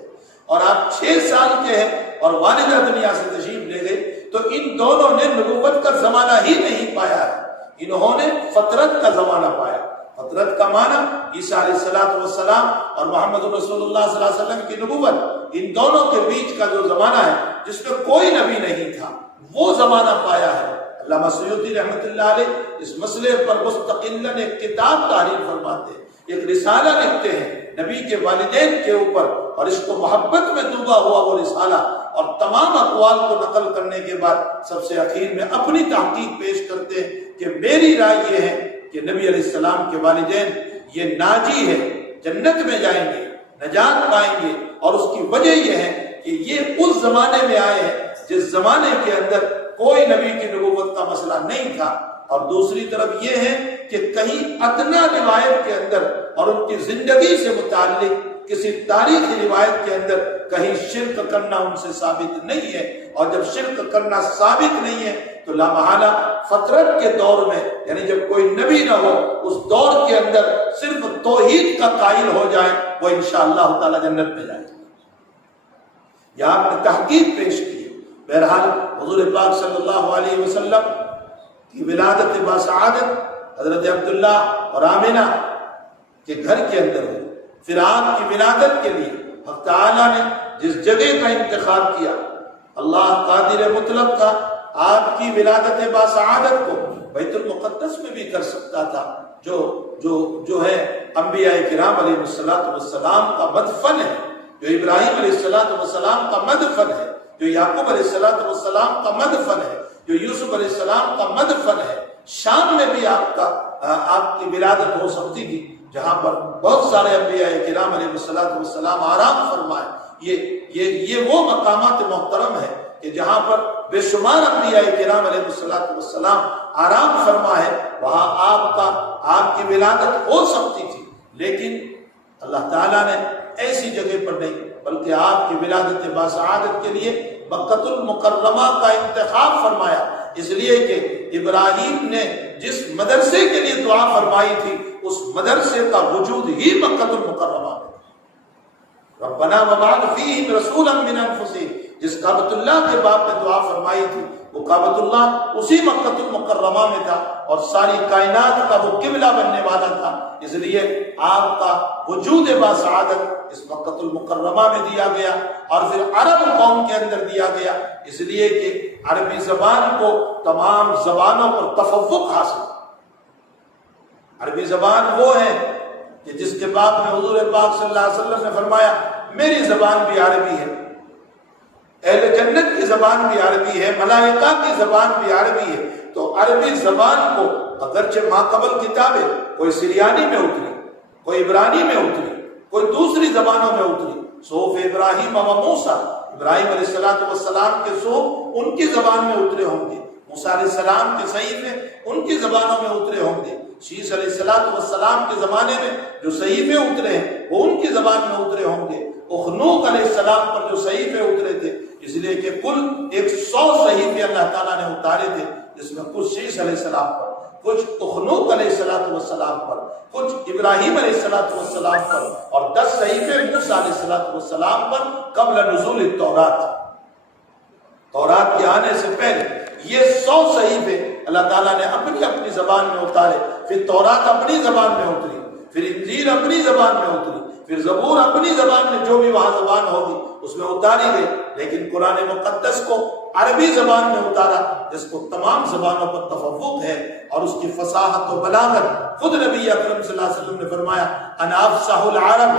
اور آپ 6 سال کے ہیں اور والدہ دنیا سے تشریف لے گئے، تو ان دونوں نے نبوت کا زمانہ ہی نہیں پایا ہے، انہوں نے فطرت کا زمانہ پایا۔ فطرت کا معنی عیسیٰ علیہ السلام اور محمد رسول اللہ صلی اللہ علیہ وسلم کی نبوت، ان دونوں کے بیچ کا جو زمانہ ہے جس میں کوئی نبی نہیں تھا، وہ زمانہ پایا ہے۔ علامہ سیوطی رحمۃ اللہ علیہ اس مسئلے پر مستقلاً ایک کتاب تحریر فرماتے ہیں، ایک رسالہ لکھتے ہیں نبی کے والدین کے اوپر، اور اس کو محبت میں ڈوبا ہوا وہ رسالہ، اور تمام اقوال کو نقل کرنے کے بعد سب سے اخیر میں اپنی تحقیق پیش کرتے ہیں کہ میری رائے یہ ہے کہ نبی علیہ السلام کے والدین یہ ناجی ہے، جنت میں جائیں گے، نجات پائیں گے، اور اس کی وجہ یہ ہے کہ یہ اس زمانے میں آئے ہیں جس زمانے کے اندر کوئی نبی کی نبوت کا مسئلہ نہیں تھا۔ اور دوسری طرف یہ ہے کہ کہیں ادنا روایت کے اندر اور ان کی زندگی سے متعلق کسی تاریخی روایت کے اندر کہیں شرک کرنا ان سے ثابت نہیں ہے، اور جب شرک کرنا ثابت نہیں ہے تو لامحالہ فطرت کے دور میں، یعنی جب کوئی نبی نہ ہو اس دور کے اندر صرف توحید کا قائل ہو جائے وہ انشاءاللہ تعالی جنت میں جائے۔ یہاں آپ نے تحقیق پیش کی۔ بہرحال حضور پاک صلی اللہ علیہ وسلم کی ولادت باسعادت حضرت عبداللہ اور آمنہ کے گھر کے اندر ہوئی۔ پھر آپ کی ولادت کے لیے حق تعالیٰ نے جس جگہ کا انتخاب کیا، اللہ قادر مطلق تھا، آپ کی ولادت باسعادت کو بیت المقدس میں بھی کر سکتا تھا، جو ہے انبیاء کرام علیہ السلام کا مدفن ہے، جو ابراہیم علیہ السلام کا مدفن ہے، جو یعقوب علیہ السلام کا مدفن ہے، جو یوسف علیہ السلام کا مدفن ہے۔ شام میں بھی آپ کی ولادت ہو سکتی تھی، جہاں پر بہت سارے انبیاء کرام علیہ السلام آرام فرمائے۔ یہ وہ مقامات محترم ہے کہ جہاں پر بے شمار انبیاء کرام علیہ السلام آرام فرما ہے، وہاں آپ کی ولادت ہو سکتی تھی، لیکن اللہ تعالیٰ نے ایسی جگہ پر نہیں، بلکہ آپ کی ولادت باسعادت کے لیے مکۃ المکرمہ کا انتخاب فرمایا، اس لیے کہ ابراہیم نے جس مدرسے کے لیے دعا فرمائی تھی اس مدرسے کا وجود ہی مکۃ المکرمہ میں۔ ربنا وبعث فیہم رسولا من انفسہم، جس کعبۃ اللہ کے باب میں دعا فرمائی تھی وہ کعبۃ اللہ اسی مکۃ المکرمہ میں تھا، اور ساری کائنات کا وہ قبلہ بننے والا تھا، اس لیے آپ کا وجود باسعادت اس مکۃ المکرمہ میں دیا گیا، اور پھر عرب قوم کے اندر دیا گیا، اس لیے کہ عربی زبان کو تمام زبانوں پر تفوق حاصل۔ عربی زبان وہ ہے کہ جس کے باب میں حضور پاک صلی اللہ علیہ وسلم نے فرمایا میری زبان بھی عربی ہے، اہل جنت کی زبان بھی عربی ہے، ملائکہ کی زبان بھی عربی ہے۔ تو عربی زبان کو اگرچہ ماقبل کتابیں کوئی سریانی میں اتری، کوئی عبرانی میں اتری، کوئی دوسری زبانوں میں اتری، صحف ابراہیم و موسیٰ، ابراہیم علیہ السلام کے صحف ان کی زبان میں اترے ہوں گے، موسیٰ علیہ السلام کے صحیفے ان کی زبانوں میں اترے ہوں گے، شیس علیہ السلام کے زمانے میں جو صحیفے اترے ہیں وہ ان کی زبان میں اترے ہوں گے، اخنوق علیہ السلام پر جو صحیفے اترے تھے، اس لیے کہ کل 100 صحیفے اللہ تعالیٰ نے اتارے تھے، جس میں کچھ شیس علیہ السلام پر، کچھ اخنوق علیہ السلام پر، کچھ ابراہیم علیہ السلام پر، اور 10 صحیفے موسیٰ علیہ السلام پر قبل نزول تورات کے آنے سے پہلے۔ یہ 100 صحیفے اللہ تعالیٰ نے اپنی اپنی زبان میں اتارے، پھر تورات اپنی زبان میں اتری، پھر انجیل اپنی زبان میں اتری، پھر زبور اپنی زبان میں جو بھی وہاں زبان ہوگی اس میں اتاری گئی، لیکن قرآن مقدس کو عربی زبان میں اتارا، جس کو تمام زبانوں پر تفوق ہے، اور اس کی فصاحت و بلاغت خود نبی اکرم صلی اللہ علیہ وسلم نے فرمایا انا افصح العرب،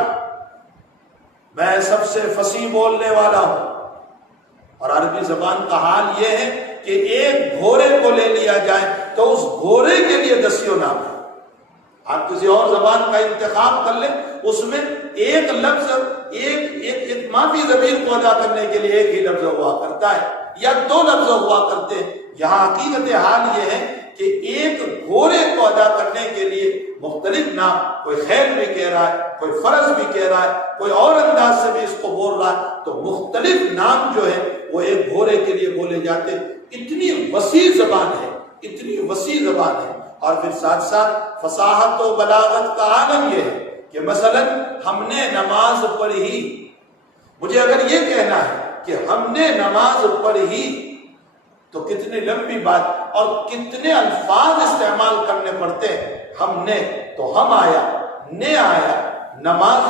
میں سب سے فصیح بولنے والا ہوں۔ اور عربی زبان کا حال یہ ہے کہ ایک گھوڑے کو لے لیا جائے تو اس گھوڑے کے لیے 10 نام ہے، آپ کسی اور زبان کا انتخاب کر لیں اس میں ایک لفظ ایک معافی ضمیر کو ادا کرنے کے لیے ایک ہی لفظ ہوا کرتا ہے یا دو لفظ ہوا کرتے ہیں. یہاں حقیقت حال یہ ہے کہ ایک گھوڑے کو ادا کرنے کے لیے مختلف نام، کوئی خیل بھی کہہ رہا ہے، کوئی فرس بھی کہہ رہا ہے، کوئی اور انداز سے بھی اس کو بول رہا ہے، تو مختلف نام جو ہے وہ ایک گھوڑے کے لیے بولے جاتے ہیں. اتنی وسیع زبان ہے، اتنی وسیع زبان ہے. اور پھر ساتھ ساتھ فصاحت و بلاغت کا عالم یہ ہے کہ مثلا ہم نے نماز پڑھی، مجھے اگر یہ کہنا ہے کہ ہم نے نماز پڑھی تو کتنی لمبی بات اور کتنے الفاظ استعمال کرنے پڑتے ہیں. ہم نے تو ہم آیا، نے آیا، نماز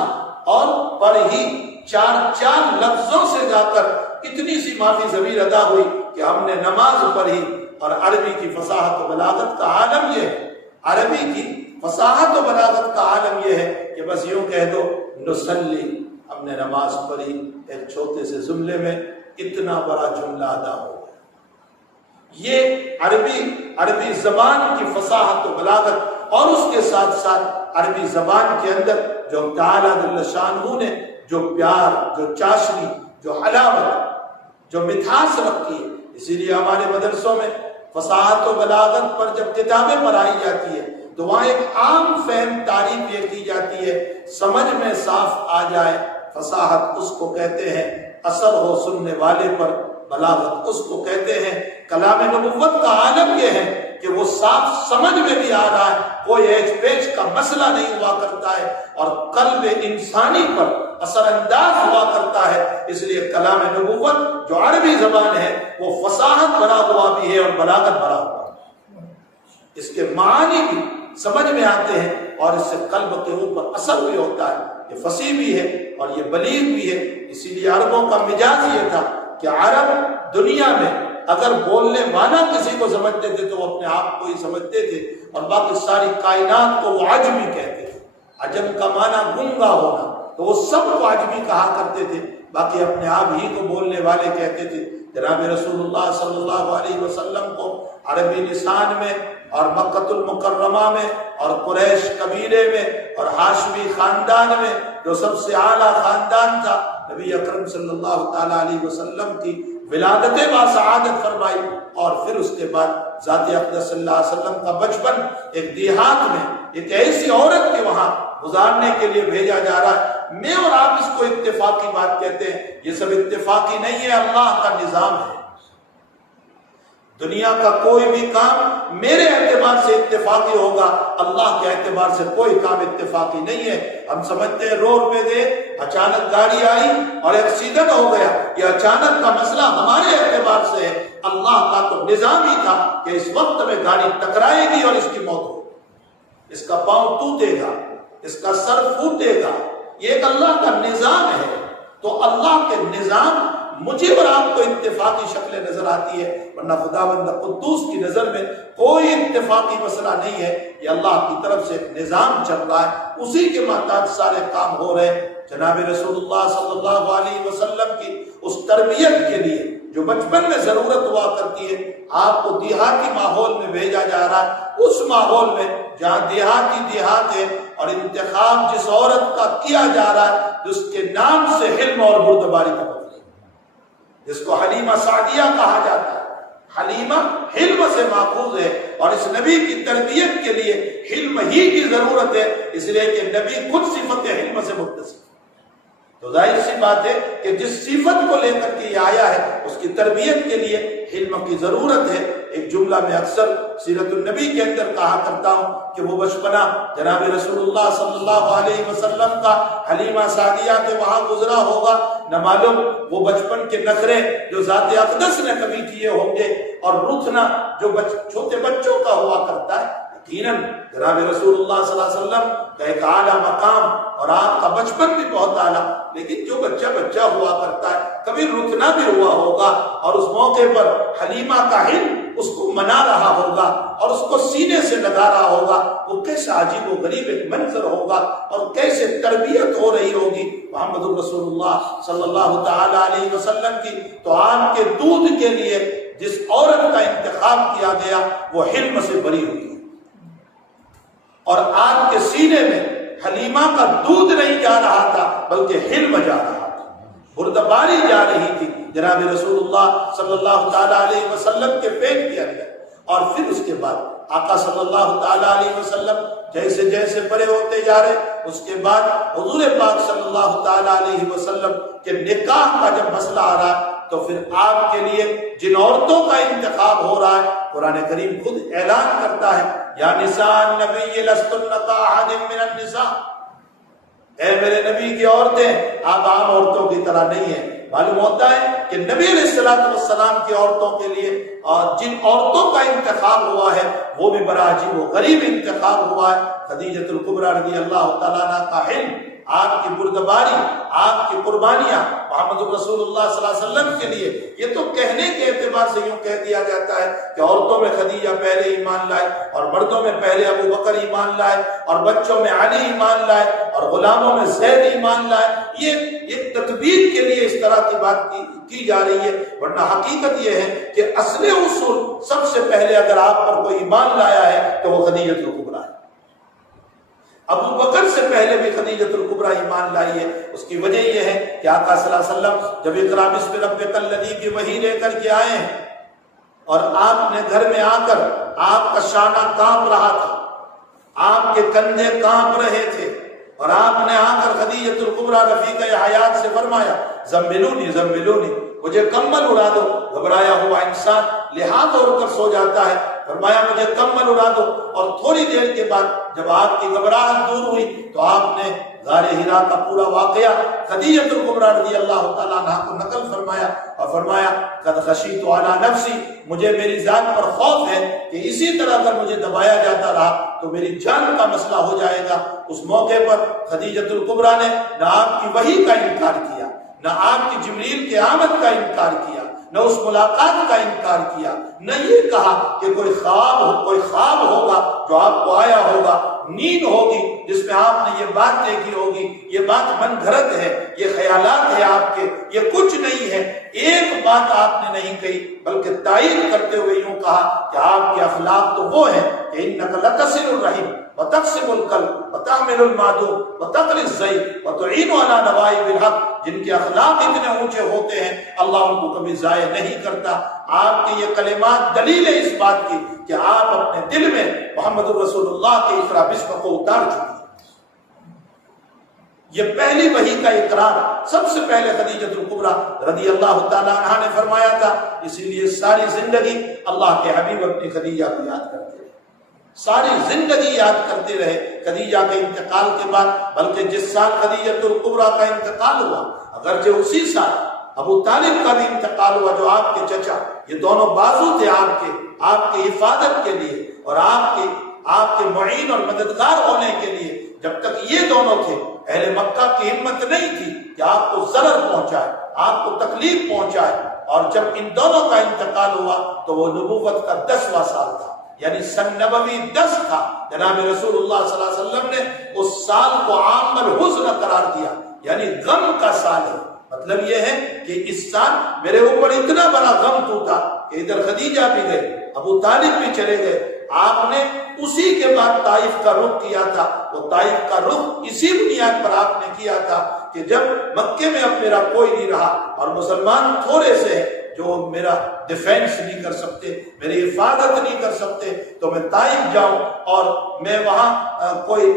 اور پڑھی، چار لفظوں سے جا کر اتنی سی معافی ضمیر ادا ہوئی کہ ہم نے نماز پڑھی. اور عربی کی فصاحت و بلاغت کا عالم یہ ہے، عربی کی فصاحت و بلاغت کا عالم یہ ہے کہ بس یوں کہہ دو نصلی، ہم نے نماز پڑھی، ایک چھوٹے سے جملے میں اتنا بڑا جملہ ادا ہو گیا. یہ عربی زبان کی فصاحت و بلاغت، اور اس کے ساتھ ساتھ عربی زبان کے اندر جو تعالیٰ جل شانہ نے جو پیار، جو چاشنی، جو حلاوت، جو مٹھاس رکھی ہے. اسی لیے ہمارے مدرسوں میں فصاحت و بلاغت پر جب کتابیں پڑھائی جاتی ہے تو وہاں ایک عام فہم تعریف یہ کی جاتی ہے، سمجھ میں صاف آ جائے. فصاحت اس کو کہتے ہیں اثر ہو سننے والے پر، بلاغت اس کو کہتے ہیں. کلام نبوت کا عالم یہ ہے کہ وہ صاف سمجھ میں بھی آ رہا ہے، کوئی ایچ پیچ کا مسئلہ نہیں ہوا کرتا ہے، اور قلب انسانی پر اثر انداز ہوا کرتا ہے. اس لیے کلام نبوت جو عربی زبان ہے وہ فصاحت بھرا ہوا بھی ہے اور بلاغت بھرا ہوا ہے. اس کے معانی بھی سمجھ میں آتے ہیں اور اس سے قلب کے اوپر اثر بھی ہوتا ہے. یہ فصیح بھی ہے اور یہ بلیغ بھی ہے. اسی لیے عربوں کا مزاج یہ تھا کہ عرب دنیا میں اگر بولنے والا کسی کو سمجھتے تھے تو وہ اپنے آپ کو ہی سمجھتے تھے، اور باقی ساری کائنات کو وہ عجمی کہتے تھے. عجم کا معنی گنگا ہونا، تو وہ سب کو عجمی کہا کرتے تھے، باقی اپنے آپ ہی کو بولنے والے کہتے تھے. جناب رسول اللہ صلی اللہ علیہ وسلم کو عربی لسان میں اور مکہ المکرمہ میں اور قریش قبیلے میں اور ہاشمی خاندان میں جو سب سے اعلیٰ خاندان تھا، نبی اکرم صلی اللہ تعالیٰ علیہ وسلم کی ولادت باسعادت فرمائی. اور پھر اس کے بعد ذات اقدس صلی اللہ علیہ وسلم کا بچپن ایک دیہات میں ایک ایسی عورت کے وہاں گزارنے کے لیے بھیجا جا رہا ہے. میں اور آپ اس کو اتفاقی بات کہتے ہیں، یہ سب اتفاقی نہیں ہے، اللہ کا نظام ہے. دنیا کا کوئی بھی کام میرے اعتبار سے اتفاقی ہوگا، اللہ کے اعتبار سے کوئی کام اتفاقی نہیں ہے. ہم سمجھتے ہیں روڈ پہ گئے، اچانک گاڑی آئی اور ایکسیڈنٹ ہو گیا، یہ اچانک کا مسئلہ ہمارے اعتبار سے ہے. اللہ کا تو نظام ہی تھا کہ اس وقت میں گاڑی ٹکرائے گی اور اس کی موت ہوگی، اس کا پاؤں ٹوٹے گا، اس کا سر پھوٹے گا. یہ ایک اللہ کا نظام ہے. تو اللہ کے نظام مجھے اور آپ کو اتفاقی شکل نظر آتی ہے، ورنہ خداوند قدوس کی نظر میں کوئی اتفاقی مسئلہ نہیں ہے. یہ اللہ کی طرف سے ایک نظام چل رہا ہے، اسی کے محتاج سارے کام ہو رہے ہیں. جناب رسول اللہ صلی اللہ علیہ وسلم کی اس تربیت کے لیے جو بچپن میں ضرورت ہوا کرتی ہے، آپ کو دیہاتی ماحول میں بھیجا جا رہا ہے. اس ماحول میں جہاں دیہات ہے اور انتخاب جس عورت کا کیا جا رہا ہے جس کے نام سے حلم اور بردباری کا مطلب، جس کو حلیمہ سعدیہ کہا جاتا ہے. حلیمہ حلم سے ماخوذ ہے، اور اس نبی کی تربیت کے لیے حلم ہی کی ضرورت ہے، اس لیے کہ نبی خود صفت حلم سے متصف. تو ظاہر سی بات ہے کہ جس صفت کو لے کر کے یہ آیا ہے اس کی تربیت کے لیے حلم کی ضرورت ہے. ایک جملہ میں اکثر سیرت النبی کے اندر کہا کرتا ہوں کہ وہ بچپنا جناب رسول اللہ صلی اللہ علیہ وسلم کا حلیمہ سعدیہ کے وہاں گزرا ہوگا. نہ معلوم وہ بچپن کے نخرے جو ذات اقدس نے کبھی کیے ہوں گے، اور رکنا جو چھوٹے بچوں کا ہوا کرتا ہے. یقیناً جناب رسول اللہ صلی اللہ علیہ وسلم کا ایک اعلیٰ مقام اور آپ کا بچپن بھی بہت اعلیٰ، لیکن جو بچہ ہوا کرتا ہے کبھی رکنا بھی ہوا ہوگا، اور اس موقع پر حلیمہ کا حلم اس کو منا رہا ہوگا اور اس کو سینے سے لگا رہا ہوگا. وہ کیسا عجیب و غریب ایک منظر ہوگا اور کیسے تربیت ہو رہی ہوگی محمد رسول اللہ صلی اللہ تعالی علیہ وسلم کی. تو آپ کے دودھ کے لیے جس عورت کا انتخاب کیا گیا وہ حلم سے بری ہوئی، اور آپ کے سینے میں حلیمہ کا دودھ نہیں جا رہا تھا بلکہ حلم جا رہا تھا، بردباری جا رہی تھی جناب رسول اللہ صلی اللہ تعالی علیہ وسلم کے پیٹ کے اندر۔ اور پھر اس کے بعد آقا صلی اللہ تعالی علیہ وسلم جیسے جیسے بڑے ہوتے جا رہے، اس کے بعد حضور پاک صلی اللہ تعالی علیہ وسلم کے نکاح کا جب مسئلہ آ رہا ہے تو پھر آپ کے لیے جن عورتوں کا انتخاب ہو رہا ہے، قرآن کریم خود اعلان کرتا ہے یا نساء النبی لستن کاحد من النساء، اے میرے نبی کی عورتیں آپ عام عورتوں کی طرح نہیں ہیں۔ معلوم ہوتا ہے کہ نبی علیہ الصلوۃ والسلام کی عورتوں کے لیے اور جن عورتوں کا انتخاب ہوا ہے وہ بھی بڑا عجیب و غریب انتخاب ہوا ہے۔ خدیجۃ الکبریٰ رضی اللہ تعالیٰ عنہ کا حلم، آپ کی بردباری، آپ کی قربانیاں محمد رسول اللہ صلی اللہ علیہ وسلم کے لیے، یہ تو کہنے کے اعتبار سے یوں کہہ دیا جاتا ہے کہ عورتوں میں خدیجہ پہلے ایمان لائے اور مردوں میں پہلے ابو بکر ایمان لائے اور بچوں میں علی ایمان لائے اور غلاموں میں زید ایمان لائے۔ یہ تطبیق کے لیے اس طرح کی بات کی جا رہی ہے، ورنہ حقیقت یہ ہے کہ اصل اصول سب سے پہلے اگر آپ پر کوئی ایمان لایا ہے تو وہ خدیجۃ الکبریٰ ہے۔ ابو بکر سے پہلے بھی خدیجۃ الکبریٰ ایمان لائی ہے۔ اس کی وجہ یہ ہے کہ آقا صلی اللہ علیہ وسلم جب اقرا بسم ربک الذی کی وحی لے کر کے آئے ہیں اور آپ نے گھر میں آ کر آپ کا شانہ کانپ رہا تھا، آپ کے کندھے کانپ رہے تھے اور آپ نے آ کر خدیجۃ الکبریٰ رفیقہ حیات سے فرمایا زملونی زملونی، مجھے کمبل اڑا دو۔ گھبرایا ہوا انسان لحاظ اوڑھ کر سو جاتا ہے، فرمایا مجھے کمبل اڑا دو، اور تھوڑی دیر کے بعد جب آپ کی گھبراہٹ دور ہوئی تو آپ نے غار حرا کا پورا واقعہ خدیجۃ الکبریٰ رضی اللہ تعالیٰ عنہ کو نقل فرمایا اور فرمایا قد خشیت علی نفسی، مجھے میری ذات پر خوف ہے کہ اسی طرح اگر مجھے دبایا جاتا رہا تو میری جان کا مسئلہ ہو جائے گا۔ اس موقع پر خدیجۃ الکبریٰ نے نہ آپ کی وحی کا انکار کیا، نہ آپ کی جبریل کے آمد کا انکار کیا، نہ اس ملاقات کا انکار کیا، نہ یہ کہا کہ کوئی خواب ہوگا جو آپ کو آیا ہوگا، نیند ہوگی جس میں آپ نے یہ بات دیکھی ہوگی، یہ بات من گھڑت ہے، یہ خیالات ہے آپ کے، یہ کچھ نہیں ہے۔ ایک بات آپ نے نہیں کہی بلکہ تائید کرتے ہوئے یوں کہا کہ آپ کے اخلاق تو وہ ہیں کہ انک لتصل الرحم وتقسم القلب وتحمل المعدوم وتقری الضیف وتعین علی نوائب الحق، جن کے اخلاق اتنے اونچے ہوتے ہیں اللہ ان کو کبھی ضائع نہیں کرتا۔ آپ کے یہ کلمات دلیل ہے اس بات کی کہ آپ اپنے دل میں محمد رسول اللہ کے اقرا بسم کو اتار چکے ہیں۔ یہ پہلی وحی کا اقرار سب سے پہلے خدیجۃ الکبریٰ رضی اللہ تعالیٰ عنہ نے فرمایا تھا، اسی لیے ساری زندگی اللہ کے حبیب اپنی خدیجہ کو یاد کرتے رہے، ساری زندگی یاد کرتے رہے خدیجہ کے انتقال کے بعد۔ بلکہ جس سال خدیجۃ الکبریٰ کا انتقال ہوا، اگرچہ اسی سال ابو طالب کا بھی انتقال ہوا جو آپ کے چچا، یہ دونوں بازو تھے آپ کی حفاظت کے لیے اور آپ کے معین اور مددگار ہونے کے لیے۔ جب تک یہ دونوں تھے اہل مکہ کی ہمت نہیں تھی کہ آپ کو ضرر پہنچائے، آپ کو تکلیف پہنچائے، اور جب ان دونوں کا انتقال ہوا تو وہ نبوت کا 10واں سال تھا، یعنی سن نبوی 10 تھا۔ جناب رسول اللہ صلی اللہ علیہ وسلم نے اس سال کو عام الحزن قرار دیا، یعنی غم کا سال ہے۔ مطلب یہ ہے کہ اس سال میرے اوپر اتنا بڑا غم ٹوٹا کہ ادھر خدیجہ بھی گئے، ابو طالب بھی چلے گئے۔ آپ نے اسی کے بعد طائف کا رخ کیا تھا، وہ طائف کا رخ اسی بنیاد پر آپ نے کیا تھا کہ جب مکے میں اب میرا کوئی نہیں رہا اور مسلمان تھوڑے سے ہیں جو میرا ڈیفینس نہیں کر سکتے، میری حفاظت نہیں کر سکتے، تو میں طائف جاؤں اور میں وہاں کوئی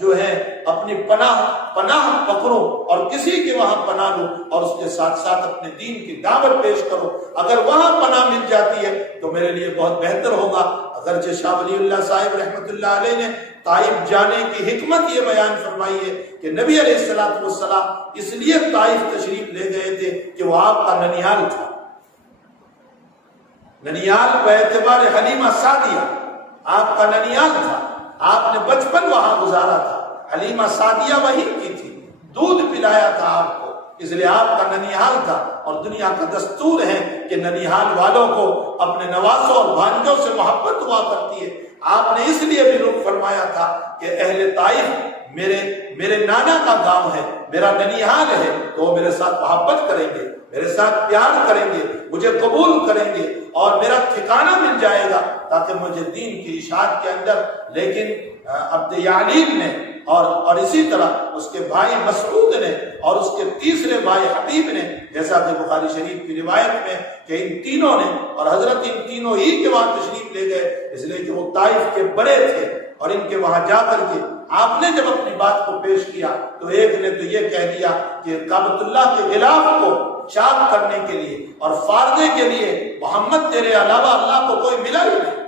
جو ہے اپنی پناہ پکڑوں اور کسی کے وہاں پناہ لوں اور اس کے ساتھ ساتھ اپنے دین کی دعوت پیش کروں۔ اگر وہاں پناہ مل جاتی ہے تو میرے لیے بہت بہتر ہوگا۔ اگرچہ شاہ ولی اللہ صاحب رحمۃ اللہ علیہ نے طائف جانے کی حکمت یہ بیان فرمائی ہے کہ نبی علیہ الصلوۃ والسلام اس لیے طائف تشریف لے گئے تھے کہ وہ آپ کا ننیال تھا۔ ننیال باعتبار حلیمہ سعدیہ آپ کا ننیال تھا، آپ نے بچپن وہاں گزارا تھا، حلیمہ سعدیہ وہیں کی تھی، دودھ پلایا تھا آپ کو، اس لیے آپ کا ننیال تھا۔ اور دنیا کا دستور ہے کہ ننیال والوں کو اپنے نوازوں اور بھانجوں سے محبت ہوا کرتی ہے۔ آپ نے اس لیے بھی رخ فرمایا تھا کہ اہل طائف میرے نانا کا گاؤں ہے، میرا ننیال ہے، تو وہ میرے ساتھ محبت کریں گے، میرے ساتھ پیار کریں گے، مجھے قبول کریں گے اور میرا ٹھکانہ مل جائے گا تاکہ مجھے دین کی اشاعت کے اندر۔ لیکن عبد یعلیل نے اور اسی طرح اس کے بھائی مسعود نے اور اس کے تیسرے بھائی حبیب نے، جیسا کہ بخاری شریف کی روایت میں کہ ان تینوں نے، اور حضرت ان تینوں ہی کے وہاں تشریف لے گئے اس لیے کہ وہ طائف کے بڑے تھے، اور ان کے وہاں جا کر کے آپ نے جب اپنی بات کو پیش کیا تو ایک نے تو یہ کہہ دیا کہ کعبۃ اللہ کے غلاف کو چاک کرنے کے لیے اور فاڑنے کے لیے محمد تیرے علاوہ اللہ کو کوئی ملا ہی نہیں،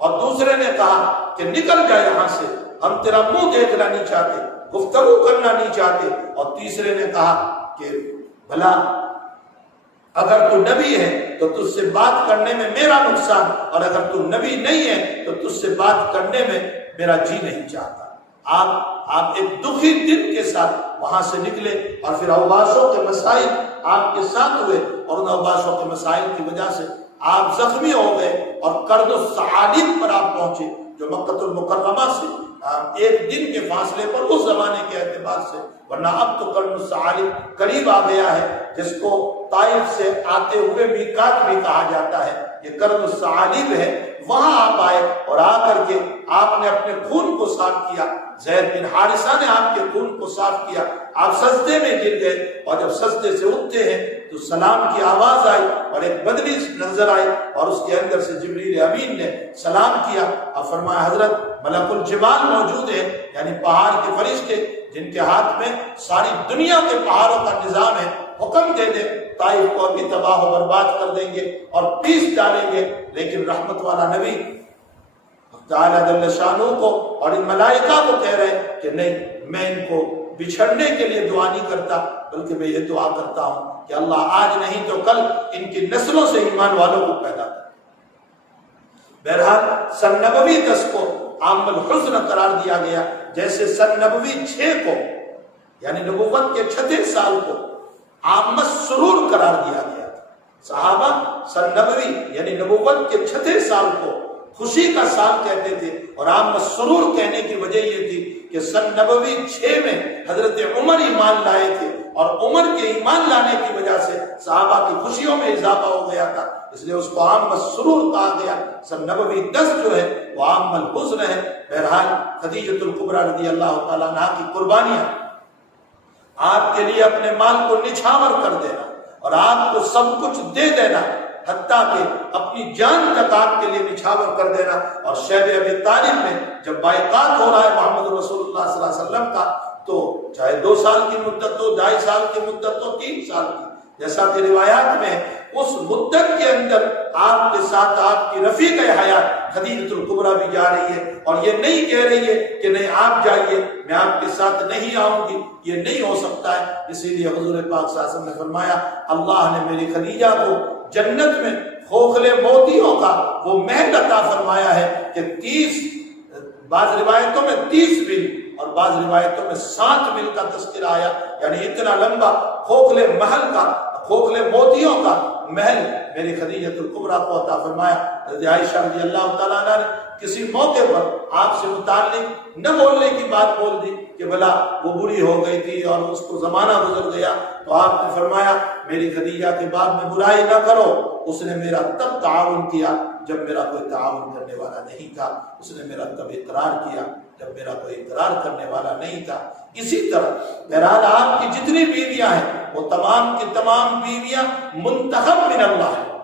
اور دوسرے نے کہا کہ نکل جا یہاں سے، ہم تیرا منہ دیکھنا نہیں چاہتے، گفتگو کرنا نہیں چاہتے، اور تیسرے نے کہا کہ بھلا اگر تو نبی ہے تو تجھ سے بات کرنے میں میرا نقصان، اور اگر تو نبی نہیں ہے تو تجھ سے بات کرنے میں میرا جی نہیں چاہتا۔ آپ ایک دکھی دل کے ساتھ وہاں سے نکلے، اور پھر اوباشوں کے مسائل آپ کے ساتھ ہوئے، اور ان اوباشوں کے مسائل کی وجہ سے آپ زخمی ہو گئے، اور کرد الصعالب پر آپ پہنچے، جو مکہ المکرمہ سے ایک دن کے فاصلے پر اس زمانے کے اعتبار سے، ورنہ اب تو کرد الصعالب قریب آ گیا ہے، جس کو طائف سے آتے ہوئے میقات بھی کہا جاتا ہے، یہ کرد الصعالب ہے۔ وہاں آپ آئے اور آ کر کے آپ نے اپنے خون کو صاف کیا، زید بن حارثہ نے آپ کے خون کو صاف کیا، آپ سجدے میں گر گئے، اور جب سجدے سے اٹھتے ہیں تو سلام کی آواز آئی اور ایک بدلی نظر آئی، اور اس کے اندر سے جبریل امین نے سلام کیا، اور فرمایا حضرت ملک الجبال موجود ہے، یعنی پہاڑ کے فرشتے جن کے ہاتھ میں ساری دنیا کے پہاڑوں کا نظام ہے، حکم دے دے طائف کو ابھی تباہ و برباد کر دیں گے اور پیس ڈالیں گے، لیکن رحمت والا نبی تعالیٰ جل شانہ کو اور ان ملائکہ کو کہہ رہے کہ نہیں، میں ان کو بچھڑنے کے لیے دعا نہیں کرتا، بلکہ میں یہ دعا کرتا ہوں کہ اللہ آج نہیں تو کل ان کی نسلوں سے ایمان والوں کو پیدا کر۔ بہرحال سن نبوی 10 کو عام الحزن قرار دیا گیا، جیسے سن نبوی 6 کو یعنی نبوت کے 6 سال کو عام السرور قرار دیا گیا تھا۔ صحابہ سن نبوی یعنی نبوت کے 6 سال کو خوشی کا سال کہتے تھے، اور عام السرور کہنے کی وجہ یہ تھی کہ سن نبوی 6 میں حضرت عمر ایمان لائے تھے، اور عمر کے ایمان لانے کی وجہ سے صحابہ کی خوشیوں میں اضافہ ہو گیا تھا، اس لیے اس کو عام السرور کہا گیا۔ سن نبوی 10 جو ہے وہ عام الحزن ہے۔ بہرحال خدیجۃ الکبریٰ رضی اللہ تعالیٰ عنہا کی قربانیاں، آپ کے لیے اپنے مال کو نچھاور کر دینا اور آپ کو سب کچھ دے دینا، حتیٰ کہ اپنی جان تک آپ کے لیے نچھاور کر دینا، اور شیب ابی طالب میں جب بائقات ہو رہا ہے محمد رسول اللہ صلی اللہ علیہ وسلم کا، تو چاہے 2 سال کی مدت ہو، 2.5 سال کی مدت ہو، 3 سال کی، جیسا کہ روایات میں اس مدت کے اندر آپ کے ساتھ آپ کی رفیق حیات خدیجۃ الکبریٰ بھی جا رہی ہے، اور یہ نہیں کہہ رہی ہے کہ نہیں آپ جائیے میں آپ کے ساتھ نہیں آؤں گی، یہ نہیں ہو سکتا ہے۔ اسی لیے حضور پاک صلی اللہ علیہ وسلم نے فرمایا اللہ نے میری خدیجہ کو جنت میں کھوکھلے موتیوں کا وہ محل عطا فرمایا ہے کہ 30 بعض روایتوں میں 30 میل اور بعض روایتوں میں 7 میل کا تذکرہ آیا، یعنی اتنا لمبا کھوکھلے محل کا، کھوکھلے موتیوں کا محل میری خدیجۃ الکبریٰ کو عطا فرمایا۔ حضرت عائشہ رضی اللہ تعالیٰ عنہ نے کسی موقع پر آپ سے متعلق نہ بولنے کی بات بول دی کہ بھلا وہ بری ہو گئی تھی اور اس کو زمانہ گزر گیا، تو آپ نے فرمایا میری خدیجہ کے باب میں برائی نہ کرو، اس نے میرا تب تعاون کیا جب میرا کوئی تعاون کرنے والا نہیں تھا، اس نے میرا تب اقرار کیا جب میرا کوئی اقرار کرنے والا نہیں تھا۔ اسی طرح بہرحال آپ کی جتنی بیویاں ہیں وہ تمام کی تمام بیویاں منتخب من اللہ ہیں،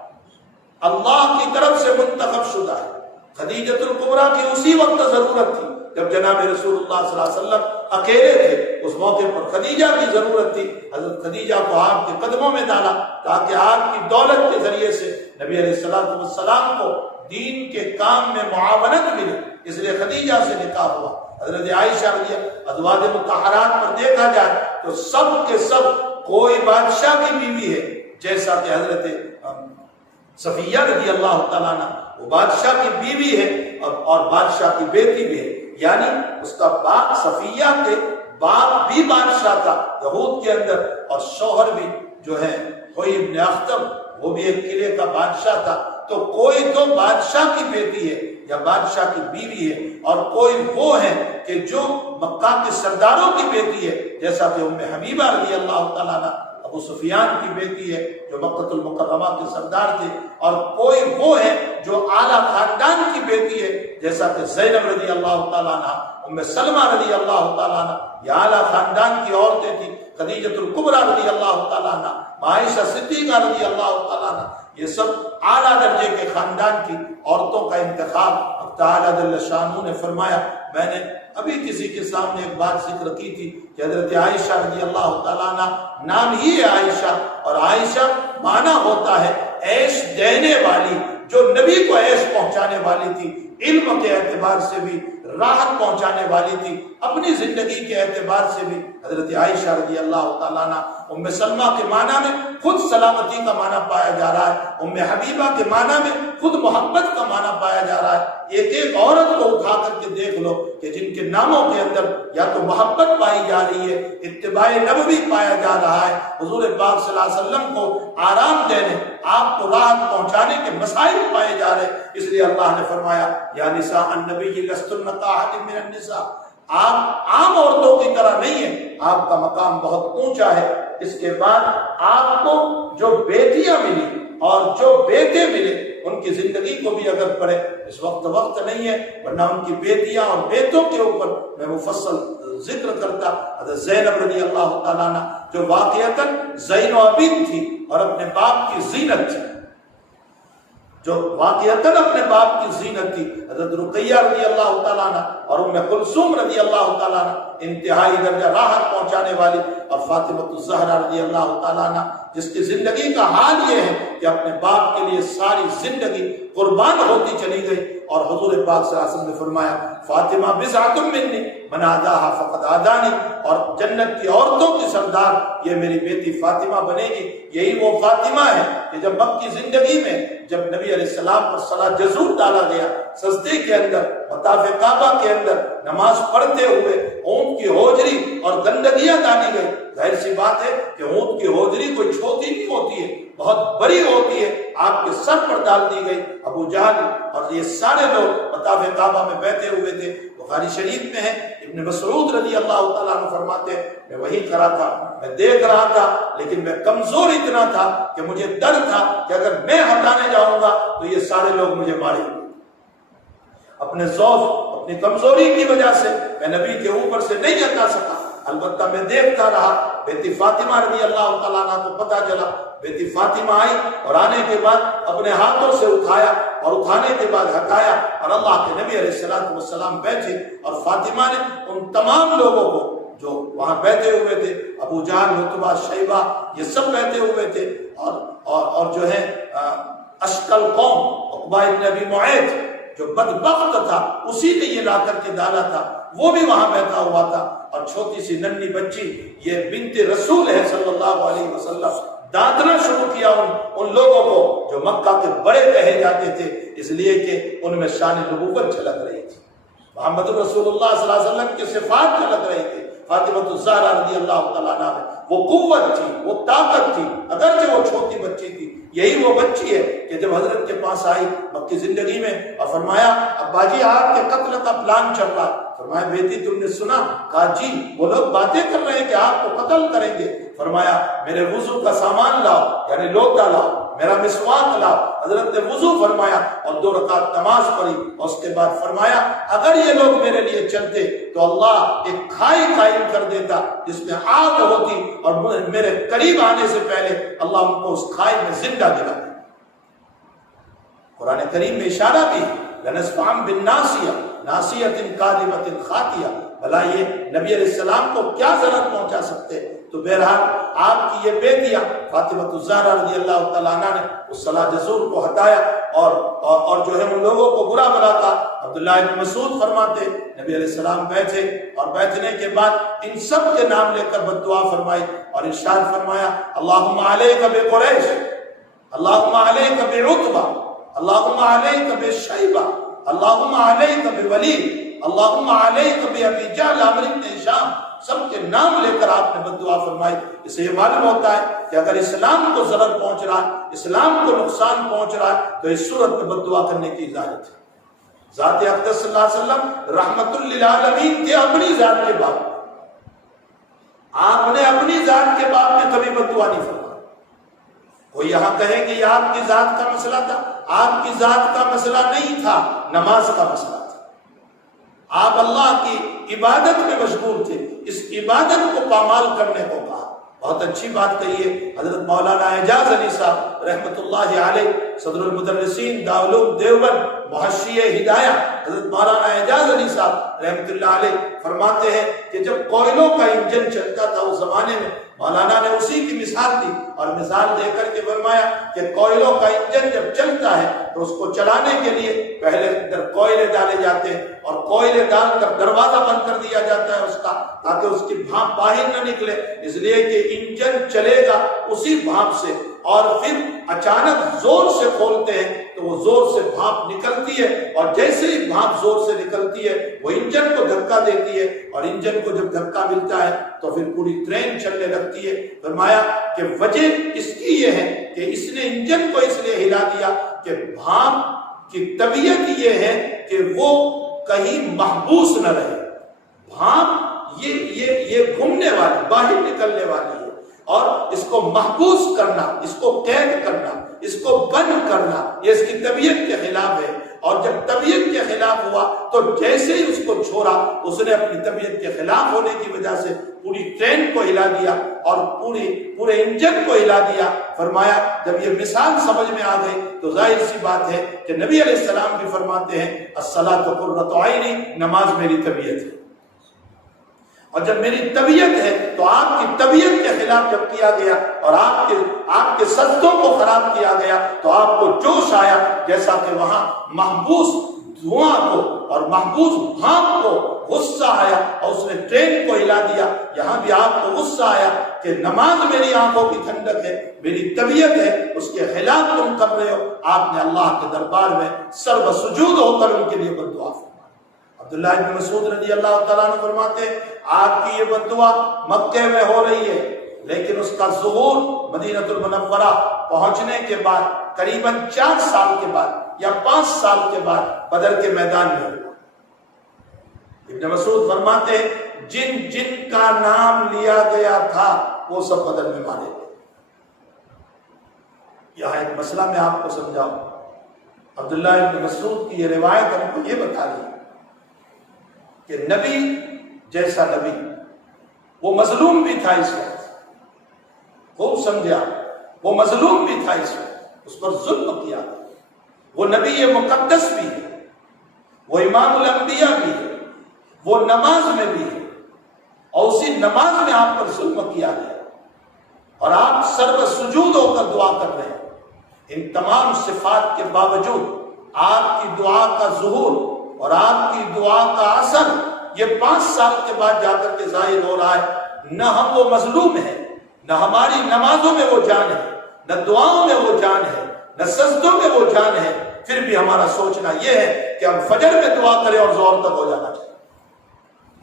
اللہ کی طرف سے منتخب شدہ ہے۔ خدیجۃ الکبریٰ کی اسی وقت ضرورت تھی جب جناب رسول اللہ صلی اللہ علیہ وسلم اکیلے تھے، اس موقع پر خدیجہ کی ضرورت تھی، حضرت خدیجہ کو آپ کے قدموں میں ڈالا تاکہ آپ کی دولت کے ذریعے سے نبی علیہ السلام کو دین کے کام میں معاونت ملے، اس لیے خدیجہ سے نکاح ہوا۔ حضرت عائشہ رضی اللہ ازواج مطہرات پر دیکھا جائے تو سب کے سب کوئی بادشاہ کی بیوی ہے، جیسا کہ حضرت صفیہ رضی اللہ تعالیٰ عنہ وہ بادشاہ کی بیوی ہے اور بادشاہ کی بیٹی بھی ہے، یعنی اس کا باپ صفیہ کے باپ بھی بادشاہ تھا یہود کے اندر، اور شوہر بھی جو ہے ہوئی ابن اخطب وہ بھی ایک قلعے کا بادشاہ تھا۔ تو کوئی تو بادشاہ کی بیٹی ہے یا بادشاہ کی بیوی ہے، اور کوئی وہ ہے کہ جو مکہ کے سرداروں کی بیٹی ہے، جیسا کہ ام حبیبہ رضی اللہ تعالیٰ عنہ ابو سفیان کی بیٹی ہے جو مکہ المکرمہ کے سردار تھے، اور کوئی وہ ہے جو اعلیٰ خاندان کی بیٹی ہے جیسا کہ زینب رضی اللہ تعالیٰ عنہ، ام سلمہ رضی اللہ تعالیٰ عنہ، یہ اعلیٰ خاندان کی عورتیں تھیں، خدیجۃ الکبریٰ رضی اللہ تعالیٰ عنہ، عائشہ صدیقہ رضی اللہ تعالیٰ عنہ، یہ سب اعلیٰ درجے کے خاندان کی عورتوں کا انتخاب اب تعالیٰ جل شانہ نے فرمایا۔ میں نے ابھی کسی کے سامنے ایک بات ذکر کی تھی کہ حضرت عائشہ رضی اللہ تعالیٰ عنہ، نام ہی ہے عائشہ، اور عائشہ معنی ہوتا ہے عیش دینے والی، جو نبی کو عیش پہنچانے والی تھی، علم کے اعتبار سے بھی راحت پہنچانے والی تھی، اپنی زندگی کے اعتبار سے بھی حضرت عائشہ رضی اللہ تعالیٰ عنہ۔ ام سلمہ کے معنی میں خود سلامتی کا معنی پایا جا رہا ہے، ام حبیبہ کے معنی میں خود محبت کا معنی پایا جا رہا ہے۔ ایک ایک عورت کو اٹھا کر کے دیکھ لو کہ جن کے ناموں کے اندر یا تو محبت پائی جا رہی ہے، اتباع نبوی پایا جا رہا ہے، حضور پاک صلی اللہ علیہ وسلم کو آرام دینے، آپ کو راحت پہنچانے کے مسائل پائے جا رہے ہیں۔ اس لیے اللہ نے فرمایا یا نساء النبی لستن کاحد من النساء، آپ عام عورتوں کی طرح نہیں ہیں، آپ کا مقام بہت اونچا ہے۔ اس کے بعد آپ کو جو بیٹیاں ملی اور جو بیٹے ملے ان کی زندگی کو بھی اگر پڑھے، اس وقت نہیں ہے، ورنہ ان کی بیٹیاں اور بیٹوں کے اوپر میں مفصل ذکر کرتا۔ حضرت زینب رضی اللہ تعالیٰ عنہ جو واقعتاً زین و عبید تھی اور اپنے باپ کی زینت تھی، جو واقعتاً اپنے باپ کی زینت تھی، حضرت رقیہ رضی اللہ تعالیٰ عنہ اور ام کلثوم رضی اللہ تعالیٰ عنہ انتہائی درجہ راحت پہنچانے والی، اور فاطمہ الزہرا رضی اللہ تعالیٰ عنہ جس کی زندگی کا حال یہ ہے کہ اپنے باپ کے لیے ساری زندگی قربان ہوتی چلی گئی، اور حضور پاک صلی اللہ علیہ وسلم نے فرمایا فاطمہ بضعۃ منی من عاداہا فقد عادانی، اور جنت کی عورتوں کی سردار یہ میری بیٹی فاطمہ بنے گی۔ یہی وہ فاطمہ ہے کہ جب مکی زندگی میں جب نبی علیہ السلام پر صلاۃ جزور ڈالا گیا، سجدے کے اندر مطاف کعبہ کے اندر نماز پڑھتے ہوئے اونٹ کی ہوجری اور گندگیاں ڈالی گئی، ظاہر سی بات ہے کہ اونٹ کی ہوجری کوئی چھوٹی نہیں ہوتی ہے، بہت بڑی ہوتی ہے، آپ کے سر پر ڈال دی گئی۔ ابو جہل اور یہ سارے لوگ مطاف کعبہ میں بیٹھے ہوئے تھے۔ بخاری شریف میں ہے، ابن مسعود رضی اللہ تعالیٰ عنہ فرماتے ہیں میں وہی کرا تھا، میں دیکھ رہا تھا، لیکن میں کمزور اتنا تھا کہ مجھے ڈر تھا کہ اگر میں ہٹانے جاؤں گا تو یہ سارے لوگ مجھے ماریں گے۔ اپنے ضعف، اپنی کمزوری کی وجہ سے میں نبی کے اوپر سے نہیں ہٹا سکا، البتہ میں دیکھتا رہا۔ بیٹی فاطمہ رضی اللہ تعالیٰ عنہ کو پتہ چلا، بیٹی فاطمہ آئی اور آنے کے بعد اپنے ہاتھوں سے اٹھایا اور اٹھانے کے بعد ہٹایا، اور اللہ کے نبی علیہ السلام بیٹھے، اور فاطمہ نے ان تمام لوگوں کو جو وہاں بیٹھے ہوئے تھے، ابو جہل، عتبہ، شیبہ، یہ سب بیٹھے ہوئے تھے، اور جو ہے اشکل قوم عقبہ ابن ابی معیط جو بدبخت تھا، اسی نے یہ لا کر کے ڈالا تھا، وہ بھی وہاں بیٹھا ہوا تھا، اور چھوٹی سی ننھی بچی یہ بنت رسول ہے صلی اللہ علیہ وسلم، ڈانٹنا شروع کیا ان لوگوں کو جو مکہ کے بڑے کہے جاتے تھے، اس لیے کہ ان میں شان نبوت جھلک رہی تھی، محمد رسول اللہ صلی اللہ علیہ وسلم کی صفات جھلک رہی تھی۔ فاطمہ الزہرا رضی اللہ تعالیٰ عنہ میں وہ قوت تھی، وہ طاقت تھی، اگرچہ وہ چھوٹی بچی تھی۔ یہی وہ بچی ہے کہ جب حضرت کے پاس آئی مکی زندگی میں اور فرمایا ابا جی آپ کے قتل کا پلان چل رہا، فرمایا بیٹی تم نے سنا؟ کہا جی، وہ لوگ باتیں کر رہے ہیں کہ آپ کو قتل کریں گے۔ فرمایا میرے وضو کا سامان لاؤ، یعنی لوٹا لاؤ، میرا مسواک لاؤ۔ حضرت نے وضو فرمایا اور 2 رکعت نماز پڑھی، اور اس کے بعد فرمایا اگر یہ لوگ میرے لیے چلتے تو اللہ ایک کھائی قائم کر دیتا جس میں آگ ہوتی، اور میرے قریب آنے سے پہلے اللہ ان کو اس کھائی میں زندہ گرا دے۔ قرآن کریم میں اشارہ بھی لنسفعن بالناصیہ ناصیۃ کاذبۃ خاطیہ، بھلا یہ نبی علیہ السلام کو کیا ضرر پہنچا سکتے؟ تو بہرحال آپ کی یہ بیٹیاں فاطمہ الزہرا رضی اللہ تعالیٰ عنہ نے اس صلاۃ جزور کو ہٹایا، اور جو ہے ان لوگوں کو برا بلا تھا۔ عبداللہ بن مسعود فرماتے نبی علیہ السلام بیٹھے، اور بیٹھنے کے بعد ان سب کے نام لے کر بد دعا فرمائی، اور ارشاد فرمایا اللہم علیک بقریش، اللہم علیک بعتبہ، اللہم علیک بشیبہ، اللہم علیک بولید، اللہم علیک بابی جہل عمرو بن ہشام، سب کے نام لے کر آپ نے بد دعا فرمائی۔ اسے یہ معلوم ہوتا ہے کہ اگر اسلام کو ضرر پہنچ رہا ہے، اسلام کو نقصان پہنچ رہا ہے، تو اس صورت میں بد دعا کرنے کی اجازت ہے۔ ذات اقدس صلی اللہ علیہ وسلم رحمت للعالمین تھے اپنی ذات کے بعد، آپ نے اپنی ذات کے باب میں کبھی بد دعا نہیں فرمائی۔ کوئی یہاں کہے کہ یہ آپ کی ذات کا مسئلہ تھا، آپ کی ذات کا مسئلہ نہیں تھا، نماز کا مسئلہ تھا۔ آپ اللہ کی عبادت میں مشغول تھے، اس عبادت کو پامال کرنے کو کہا۔ بہت اچھی بات کہی ہے حضرت مولانا اعجاز علی صاحب رحمۃ اللہ علیہ، صدر المدرسین دارالعلوم دیوبند، محشی ہدایہ حضرت مولانا اعجاز علی صاحب رحمۃ اللہ علیہ فرماتے ہیں کہ جب کوئلوں کا انجن چلتا تھا اس زمانے میں، مولانا نے اسی کی مثال دی اور مثال دے کر کے فرمایا کہ کوئلوں کا انجن جب چلتا ہے تو اس کو چلانے کے لیے پہلے اندر کوئلے ڈالے جاتے ہیں اور کوئلے ڈال کر دروازہ بند کر دیا جاتا ہے اس کا، تاکہ اس کی بھاپ باہر نہ نکلے، اس لیے کہ انجن چلے گا اسی بھاپ سے، اور پھر اچانک زور سے کھولتے ہیں تو وہ زور سے بھاپ نکلتی ہے، اور جیسے ہی بھاپ زور سے نکلتی ہے وہ انجن کو دھکا دیتی ہے، اور انجن کو جب دھکا ملتا ہے تو پھر پوری ٹرین چلنے لگتی ہے۔ فرمایا کہ وجہ اس کی یہ ہے کہ اس نے انجن کو اس لیے ہلا دیا کہ بھاپ کی طبیعت یہ ہے کہ وہ کہیں محبوس نہ رہے۔ بھاپ یہ گھومنے والی، باہر نکلنے والی ہے، اور اس کو محبوس کرنا، اس کو قید کرنا، اس کو بند کرنا، یہ اس کی طبیعت کے خلاف ہے۔ اور جب طبیعت کے خلاف ہوا تو جیسے ہی اس کو چھوڑا، اس نے اپنی طبیعت کے خلاف ہونے کی وجہ سے پوری ٹرین کو ہلا دیا اور پورے انجن کو ہلا دیا۔ فرمایا جب یہ مثال سمجھ میں آ گئی تو ظاہر سی بات ہے کہ نبی علیہ السلام بھی فرماتے ہیں الصلاۃ قرۃ عینی، نماز میری طبیعت ہے، اور جب میری طبیعت ہے تو آپ کی طبیعت کے خلاف جب کیا گیا اور آپ کے سجدوں کو خراب کیا گیا تو آپ کو جوش آیا، جیسا کہ وہاں محبوس دھواں کو اور محبوس بھاپ کو غصہ آیا اور اس نے ٹرین کو ہلا دیا، یہاں بھی آپ کو غصہ آیا کہ نماز میری آنکھوں کی ٹھنڈک ہے، میری طبیعت ہے، اس کے خلاف تم کر رہے ہو۔ آپ نے اللہ کے دربار میں سر و سجود ہو کر ان کے لیے بد دعا فرمائی۔ عبداللہ بن مسعود رضی اللہ تعالیٰ عنہ فرماتے ہیں آپ کی یہ بد دعا مکے میں ہو رہی ہے، لیکن اس کا ظہور مدینہ المنورہ پہنچنے کے بعد قریباً 4 سال کے بعد یا 5 سال کے بعد بدر کے میدان میں ہوا۔ ابن مسعود فرماتے ہیں جن جن کا نام لیا گیا تھا وہ سب بدر میں مارے گئے۔ یہاں ایک مسئلہ میں آپ کو سمجھاؤں، عبداللہ ابن مسعود کی یہ روایت ہم کو یہ بتا رہی کہ نبی جیسا نبی وہ مظلوم بھی تھا اس وقت، خوب سمجھا، وہ مظلوم بھی تھا اس وقت، اس پر ظلم کیا، وہ نبی مقدس بھی ہے، وہ امام الانبیاء بھی ہے، وہ نماز میں بھی ہے، اور اسی نماز میں آپ پر ظلم کیا گیا اور آپ سر و سجود ہو کر دعا کر رہے ہیں۔ ان تمام صفات کے باوجود آپ کی دعا کا ظہور اور آپ کی دعا کا اثر یہ 5 سال کے بعد جا کر کے ظاہر ہو رہا ہے۔ نہ ہم وہ مظلوم ہیں، نہ ہماری نمازوں میں وہ جان ہے، نہ دعاؤں میں وہ جان ہے، نہ سجدوں میں وہ جان ہے، پھر بھی ہمارا سوچنا یہ ہے کہ ہم فجر میں دعا کریں اور ظہر تک ہو جانا چاہیے۔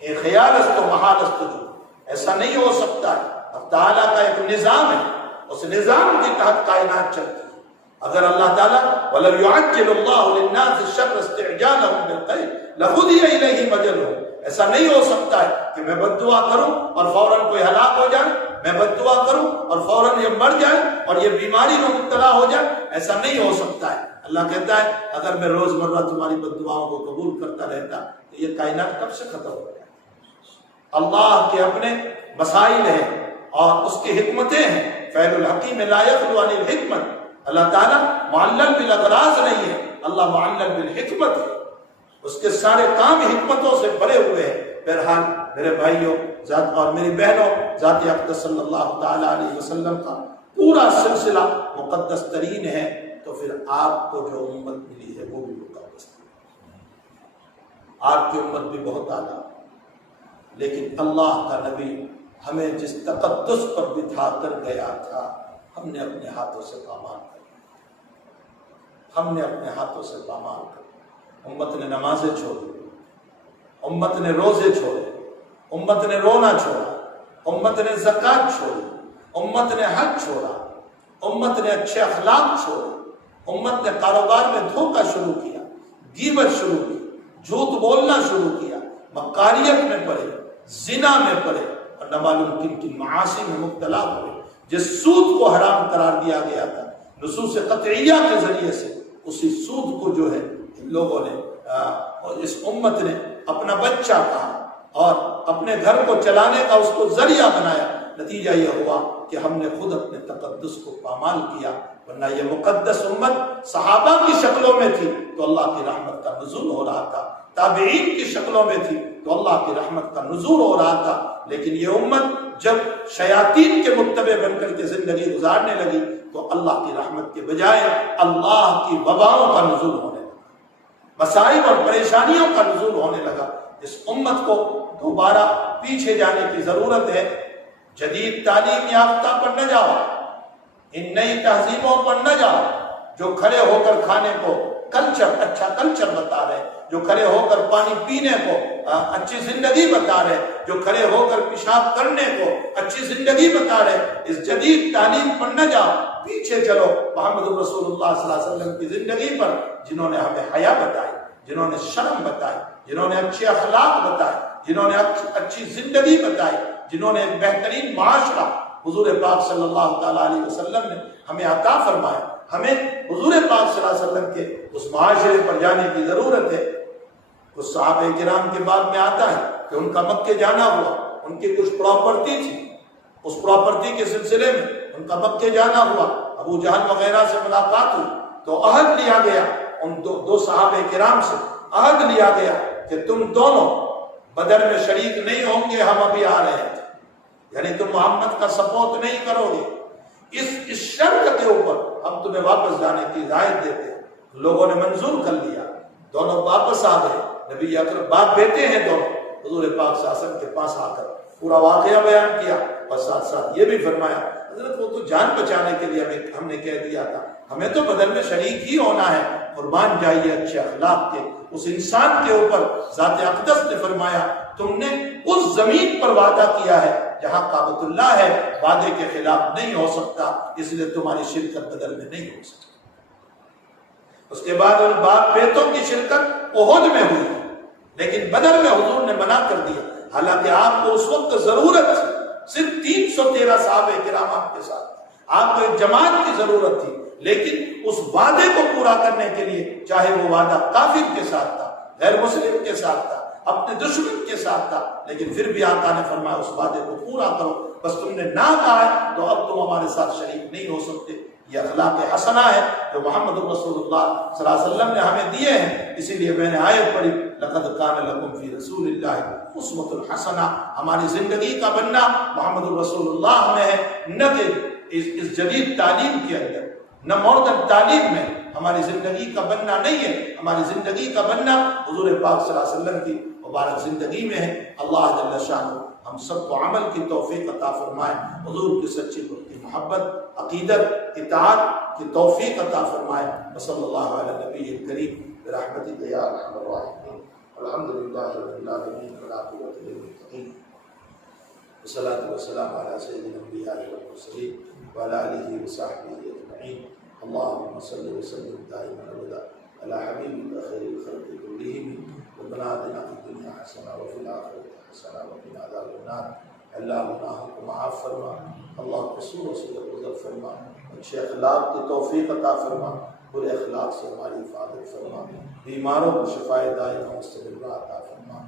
ایک خیال است و محال است جو ایسا نہیں ہو سکتا ہے۔ اب تعالیٰ کا ایک نظام ہے، اس نظام کے تحت کائنات چلتی ہے۔ اگر اللہ تعالیٰ وَلَوْ يُعَجِّلُ اللَّهُ لِلنَّاسِ الشَّرَّ اسْتِعْجَالَهُم بِالْخَيْرِ لَقُضِيَ إِلَيْهِمْ أَجَلُهُم۔ ایسا نہیں ہو سکتا ہے کہ میں بد دعا کروں اور فوراً کوئی ہلاک ہو جائے، میں بد دعا کروں اور فوراً یہ مر جائے اور یہ بیماری میں مبتلا ہو جائے، ایسا نہیں ہو سکتا ہے۔ اللہ کہتا ہے اگر میں روزمرہ تمہاری بد دعاؤں کو قبول کرتا رہتا تو یہ کائنات کب سے ختم ہو جائے۔ اللہ کے اپنے مسائل ہیں اور اس کی حکمتیں ہیں، فعل الحکیم لا یخلو عن الحکمت۔ اللہ تعالیٰ معلل بالاغراض نہیں ہے، اللہ معلل بالحکمت ہے، اس کے سارے کام حکمتوں سے بھرے ہوئے ہیں۔ بہرحال میرے بھائیوں اور میری بہنوں، ذات اقدس صلی اللہ تعالیٰ علیہ وسلم کا پورا سلسلہ مقدس ترین ہے، تو پھر آپ کو جو امت ملی ہے وہ بھی مقدس ترین۔ آپ کی امت بھی بہت اعلیٰ، لیکن اللہ کا نبی ہمیں جس تقدس پر بٹھا کر گیا تھا ہم نے اپنے ہاتھوں سے پامال کر، ہم نے اپنے ہاتھوں سے پامال کر۔ امت نے نمازیں چھوڑی، امت نے روزے چھوڑے، امت نے رونا چھوڑا، امت نے زکوٰۃ چھوڑی، امت نے حج چھوڑا، امت نے اچھے اخلاق چھوڑے، امت نے کاروبار میں دھوکہ شروع کیا، غیبت شروع کی، جھوٹ بولنا شروع کیا، مکاریت میں پڑے، زنا میں پڑے، اور نہ معلوم کن کن معاصی میں مبتلا ہوئے. جس سود کو حرام قرار دیا گیا تھا نصوص قطعیہ کے ذریعے سے، اسی سود کو جو ہے ان لوگوں نے اس امت نے اپنا بچہ کہا اور اپنے گھر کو چلانے کا اس کو ذریعہ بنایا. نتیجہ یہ ہوا کہ ہم نے خود اپنے تقدس کو پامال کیا. ورنہ یہ مقدس امت صحابہ کی شکلوں میں تھی تو اللہ کی رحمت کا نزول ہو رہا تھا، تابعین کی شکلوں میں تھی تو اللہ کی رحمت کا نزول ہو رہا تھا. لیکن یہ امت جب شیاطین کے متبع بن کر کے زندگی گزارنے لگی تو اللہ کی رحمت کے بجائے اللہ کی وباؤں کا نزول ہونے لگا، مصائب اور پریشانیوں کا نزول ہونے لگا. اس امت کو دوبارہ پیچھے جانے کی ضرورت ہے. جدید تعلیم یافتہ پر نہ جاؤ، ان نئی تہذیبوں پر نہ جاؤ جو کھڑے ہو کر کھانے کو کلچر، اچھا کلچر بتا رہے، جو کھڑے ہو کر پانی پینے کو اچھی زندگی بتا رہے، جو کھڑے ہو کر پیشاب کرنے کو اچھی زندگی بتا رہے. اس جدید تعلیم پر نہ جاؤ، پیچھے چلو محمد رسول اللہ صلی اللہ علیہ وسلم کی زندگی پر، جنہوں نے ہمیں حیا بتائی، جنہوں نے شرم بتائی، جنہوں نے اچھے اخلاق بتائے، جنہوں نے اچھی زندگی بتائی، جنہوں نے ایک بہترین معاشرہ حضور پاک صلی اللہ تعالیٰ علیہ وسلم نے ہمیں عطا فرمایا. ہمیں حضور پاک صلی اللہ علیہ وسلم کے اس معاشرے پر جانے کی ضرورت ہے. کچھ صحابہ کرام کے بعد میں آتا ہے کہ ان کا مکے جانا ہوا، ان کی کچھ پراپرٹی تھی، اس پراپرٹی کے سلسلے میں ان کا مکے جانا ہوا، ابو جہل وغیرہ سے ملاقات ہوئی تو عہد لیا گیا، ان دو صحابہ کرام سے عہد لیا گیا کہ تم دونوں بدر میں شریک نہیں ہوں گے، ہم ابھی آ رہے ہیں، یعنی تم محمد کا سپورٹ نہیں کرو گے. اس شرط کے اوپر ہم تمہیں واپس جانے کی ہدایت دیتے ہیں. لوگوں نے منظور کر لیا، دونوں واپس آ گئے. نبی اکرم باپ بیٹے ہیں دونوں، حضور پاک صلی اللہ علیہ وسلم کے پاس آ کر پورا واقعہ بیان کیا اور ساتھ ساتھ یہ بھی فرمایا حضرت وہ تو جان بچانے کے لیے ہم نے کہہ دیا تھا، ہمیں تو بدل میں شریک ہی ہونا ہے. قربان جائیے اچھے اخلاق کے اس انسان کے اوپر ذات اقدس نے فرمایا تم نے اس زمین پر وعدہ کیا ہے جہاں کعبۃ اللہ ہے، وعدے کے خلاف نہیں ہو سکتا، اس لیے تمہاری شرکت بدل میں نہیں ہو سکتی. اس کے بعد ان باپ بیٹوں کی شرکت احد میں ہوئی، لیکن بدر میں حضور نے منع کر دیا. حالانکہ آپ کو اس وقت ضرورت تھی، صرف 313 صحابہ کرام آپ کے ساتھ، آپ کو ایک جماعت کی ضرورت تھی، لیکن اس وعدے کو پورا کرنے کے لیے چاہے وہ وعدہ کافر کے ساتھ تھا، غیر مسلم کے ساتھ تھا، اپنے دشمن کے ساتھ تھا، لیکن پھر بھی آقا نے فرمایا اس وعدے کو پورا کرو. بس تم نے نہ کہا ہے تو اب تم ہمارے ساتھ شریک نہیں ہو سکتے. یہ اخلاق حسنہ ہے جو محمد رسول اللہ صلی اللہ علیہ وسلم نے ہمیں دیے ہیں. اسی لیے میں نے آیت پڑھی لقد کان لکم فی رسول اللہ اسوۃ حسنہ. ہماری زندگی کا بننا محمد رسول اللہ میں ہے، نہ کہ اس جدید تعلیم کے اندر، نہ ماڈرن تعلیم میں. ہماری زندگی کا بننا نہیں ہے، ہماری زندگی کا بننا حضور پاک صلی اللہ علیہ وسلم کی مبارک زندگی میں ہے. اللہ جل شانہ ہم سب کو عمل کی توفیق عطا فرمائے، حضور کی سچی کی محبت، عقیدت، اطاعت کی توفیق عطا فرمائے. صلی اللہ علیہ نبی کریم برحمتک یا ارحم الراحمین. الحمدللہ رب العالمین والعاقبۃ للمتقین والصلاۃ والسلام علی سید الانبیاء والمرسلین وعلی آلہ وصحبہ اجمعین. اللهم صل وسلم دائما ابدا على حبيبك خير الخلق كلهم. ربنا آتنا في الدنيا حسنة وفي الآخرة حسنة وقنا عذاب النار. اللہ گناہوں کو معاف فرما، اللہ قصور و سے درگزر فرما، اچھے اخلاق کی توفیق عطا فرما، برے اخلاق سے ہماری حفاظت فرما، بیماروں کو شفائے دائمہ مستمرہ عطا فرما.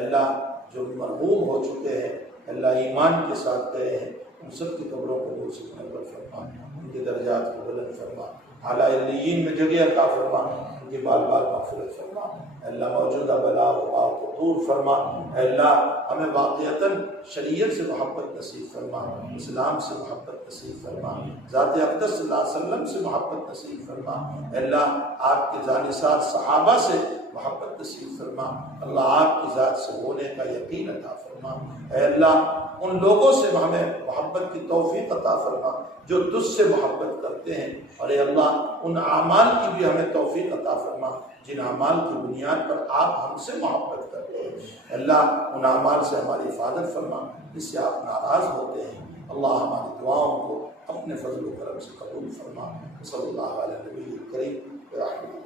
اللہ جو مرحوم ہو چکے ہیں، اللہ ایمان کے ساتھ گئے ہیں، ان سب کی قبروں کو نور سے منور فرما، ان کے درجات کو بلند فرما، اعلیٰ علیین میں جگہ عطا فرما، ان کے بال بال مغفرت فرما. اللہ موجودہ بلا وبا کو دور فرما. اللہ ہمیں واقعتاً شریعت سے محبت نصیب فرما، اسلام سے محبت نصیب فرما، ذات اقدس صلی اللہ علیہ وسلم سے محبت نصیب فرما. اللہ آپ کے جانثار صحابہ سے محبت نصیب فرما. اللہ آپ کی ذات سے ہونے کا یقین عطا فرما. اے اللہ ان لوگوں سے ہمیں محبت کی توفیق عطا فرما جو تجھ سے محبت کرتے ہیں، اور اے اللہ ان اعمال کی بھی ہمیں توفیق عطا فرما جن اعمال کی بنیاد پر آپ ہم سے محبت کرتے ہیں. اللہ ان اعمال سے ہماری حفاظت فرما جس سے آپ ناراض ہوتے ہیں. اللہ ہماری دعاؤں کو اپنے فضل و کرم سے قبول فرما. صلی اللہ علیہ نبی کریم برحمتہ.